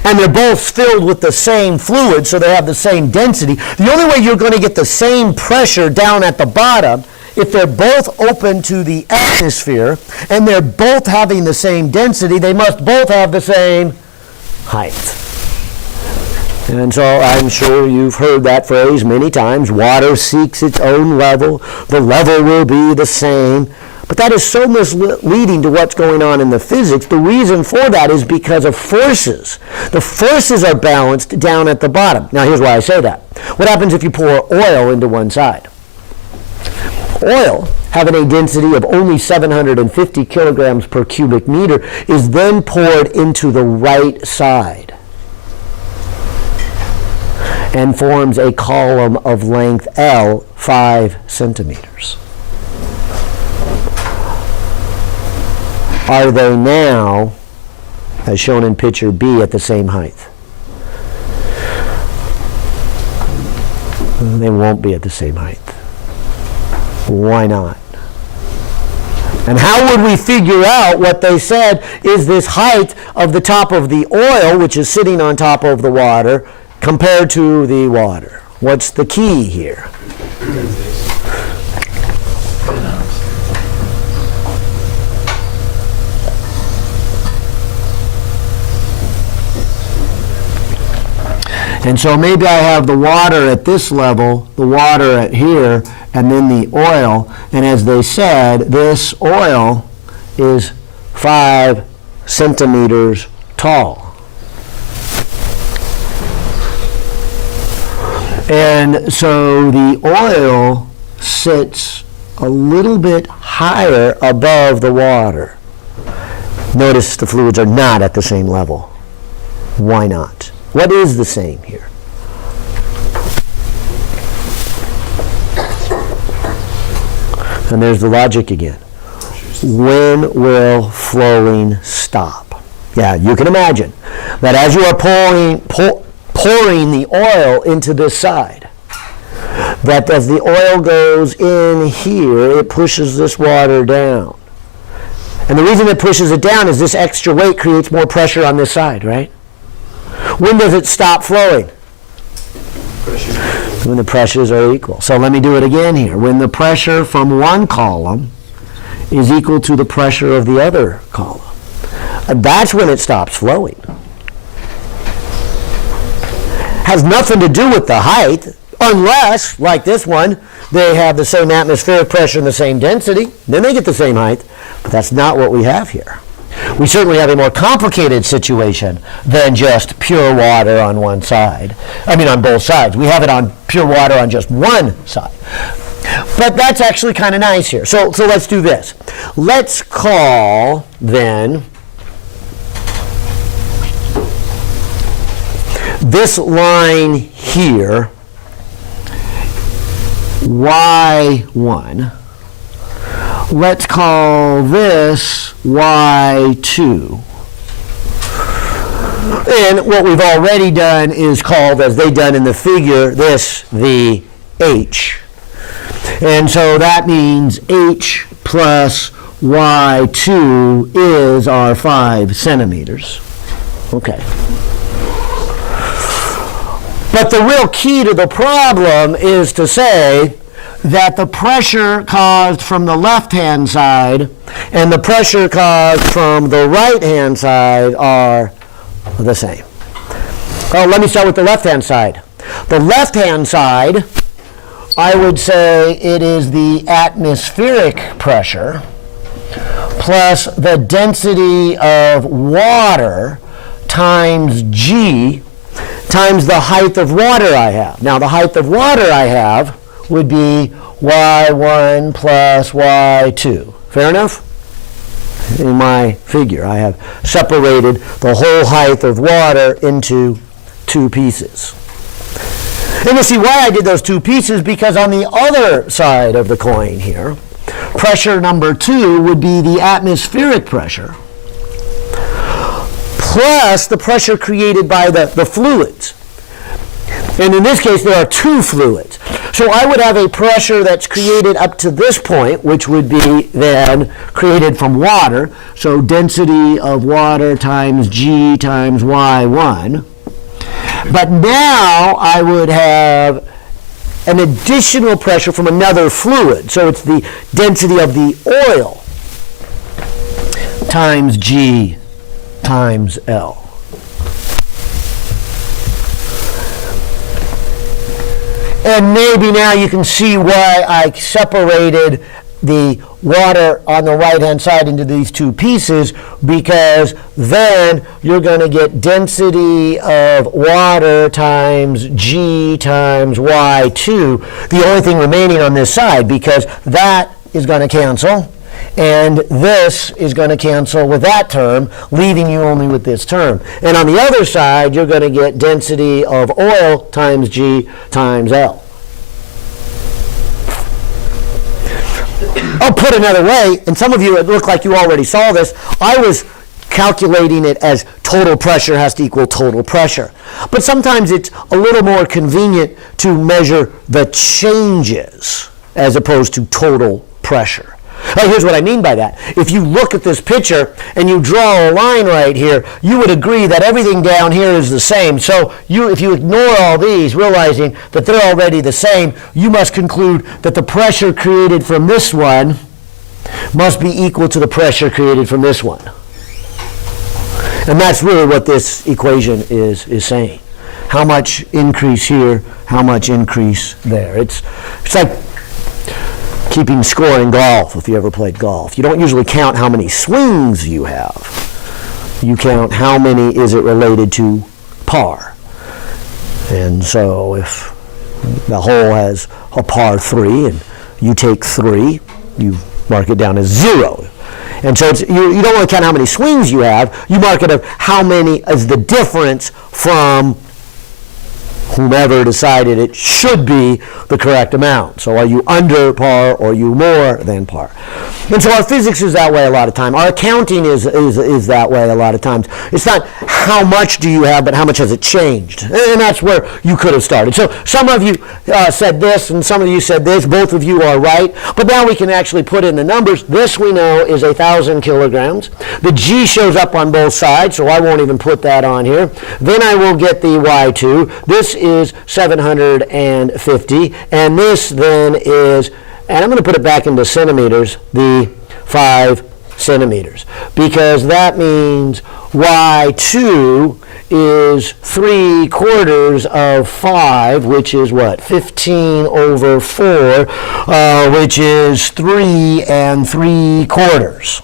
And they're both filled with the same fluid, so they have the same density. The only way you're going to get the same pressure down at the bottom, if they're both open to the atmosphere and they're both having the same density, they must both have the same height. And so I'm sure you've heard that phrase many times, water seeks its own level, the level will be the same. But that is so misleading to what's going on in the physics. The reason for that is because of forces. The forces are balanced down at the bottom. Now here's why I say that. What happens if you pour oil into one side? oil, having a density of only 750 kilograms per cubic meter, is then poured into the right side and forms a column of length L, 5 centimeters. Are they now, as shown in picture B, at the same height? They won't be at the same height. Why not? And how would we figure out what they said is this height of the top of the oil, which is sitting on top of the water, compared to the water? What's the key here? And so maybe I have the water at this level, the water at here, and then the oil. And as they said, this oil is 5 centimeters tall. And so the oil sits a little bit higher above the water. Notice the fluids are not at the same level. Why not? What is the same here? And there's the logic again. When will flowing stop? Yeah, you can imagine that as you are pouring the oil into this side, that as the oil goes in here, it pushes this water down. And the reason it pushes it down is this extra weight creates more pressure on this side, right? When does it stop flowing? When the pressures are equal. So let me do it again here. When the pressure from one column is equal to the pressure of the other column, that's when it stops flowing. Has nothing to do with the height, unless, like this one, they have the same atmospheric pressure and the same density. Then they get the same height. But that's not what we have here. We certainly have a more complicated situation than just pure water on one side. I mean, on both sides. We have it on pure water on just one side. But that's actually kind of nice here. So let's do this. Let's call, then, this line here Y1. Let's call this Y2. And what we've already done is called, as they done in the figure, this the H. And so that means H plus Y2 is our 5 centimeters. Okay. But the real key to the problem is to say that the pressure caused from the left-hand side and the pressure caused from the right-hand side are the same. Oh, let me start with the left-hand side. The left-hand side, I would say it is the atmospheric pressure plus the density of water times G times the height of water I have. Now, the height of water I have would be Y1 plus Y2. Fair enough? In my figure, I have separated the whole height of water into 2 pieces. And you'll see why I did those 2 pieces, because on the other side of the coin here, pressure number 2 would be the atmospheric pressure plus the pressure created by the fluids. And in this case, there are 2 fluids. So I would have a pressure that's created up to this point, which would be then created from water. So density of water times G times Y1. But now I would have an additional pressure from another fluid. So it's the density of the oil times G times L. And maybe now you can see why I separated the water on the right-hand side into these two pieces, because then you're going to get density of water times G times Y2, the only thing remaining on this side, because that is going to cancel, and this is going to cancel with that term, leaving you only with this term. And on the other side, you're going to get density of oil times G times L. I'll put another way, and some of you, it looked like you already saw this, I was calculating it as total pressure has to equal total pressure. But sometimes it's a little more convenient to measure the changes as opposed to total pressure. Here's what I mean by that. If you look at this picture and you draw a line right here, you would agree that everything down here is the same. So if you ignore all these, realizing that they're already the same, you must conclude that the pressure created from this one must be equal to the pressure created from this one. And that's really what this equation is saying. How much increase here, how much increase there. It's like keeping score in golf, if you ever played golf. You don't usually count how many swings you have. You count how many is it related to par. And so if the hole has a par 3 and you take 3, you mark it down as 0. And so you don't want to count how many swings you have. You mark it as how many is the difference from whomever decided it should be the correct amount. So are you under par or are you more than par? And so our physics is that way a lot of time. Our accounting is that way a lot of times. It's not how much do you have, but how much has it changed? And that's where you could have started. So some of you said this and some of you said this. Both of you are right. But now we can actually put in the numbers. This we know is 1,000 kilograms. The G shows up on both sides, so I won't even put that on here. Then I will get the Y2. This is 750. And this then is, and I'm going to put it back into centimeters, the 5 centimeters. Because that means Y2 is 3/4 of 5, which is what? 15 over 4, which is 3 3/4.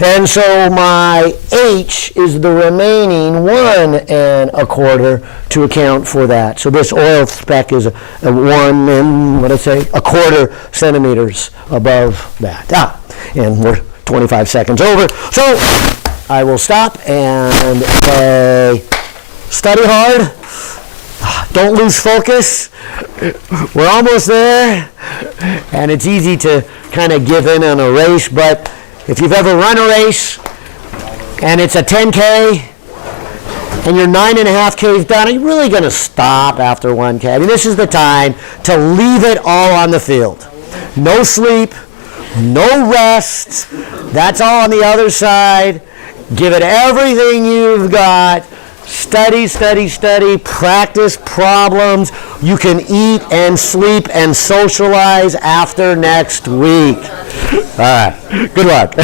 And so my H is the remaining 1 1/4 to account for that. So this oil speck is a 1 1/4 centimeters above that. And we're 25 seconds over. So I will stop and study hard. Don't lose focus. We're almost there. And it's easy to kind of give in on a race, but if you've ever run a race and it's a 10K and you're 9.5 Ks done, are you really going to stop after 1K? I mean, this is the time to leave it all on the field. No sleep, no rest. That's all on the other side. Give it everything you've got. Study, study, study. Practice problems. You can eat and sleep and socialize after next week. All right. Good luck.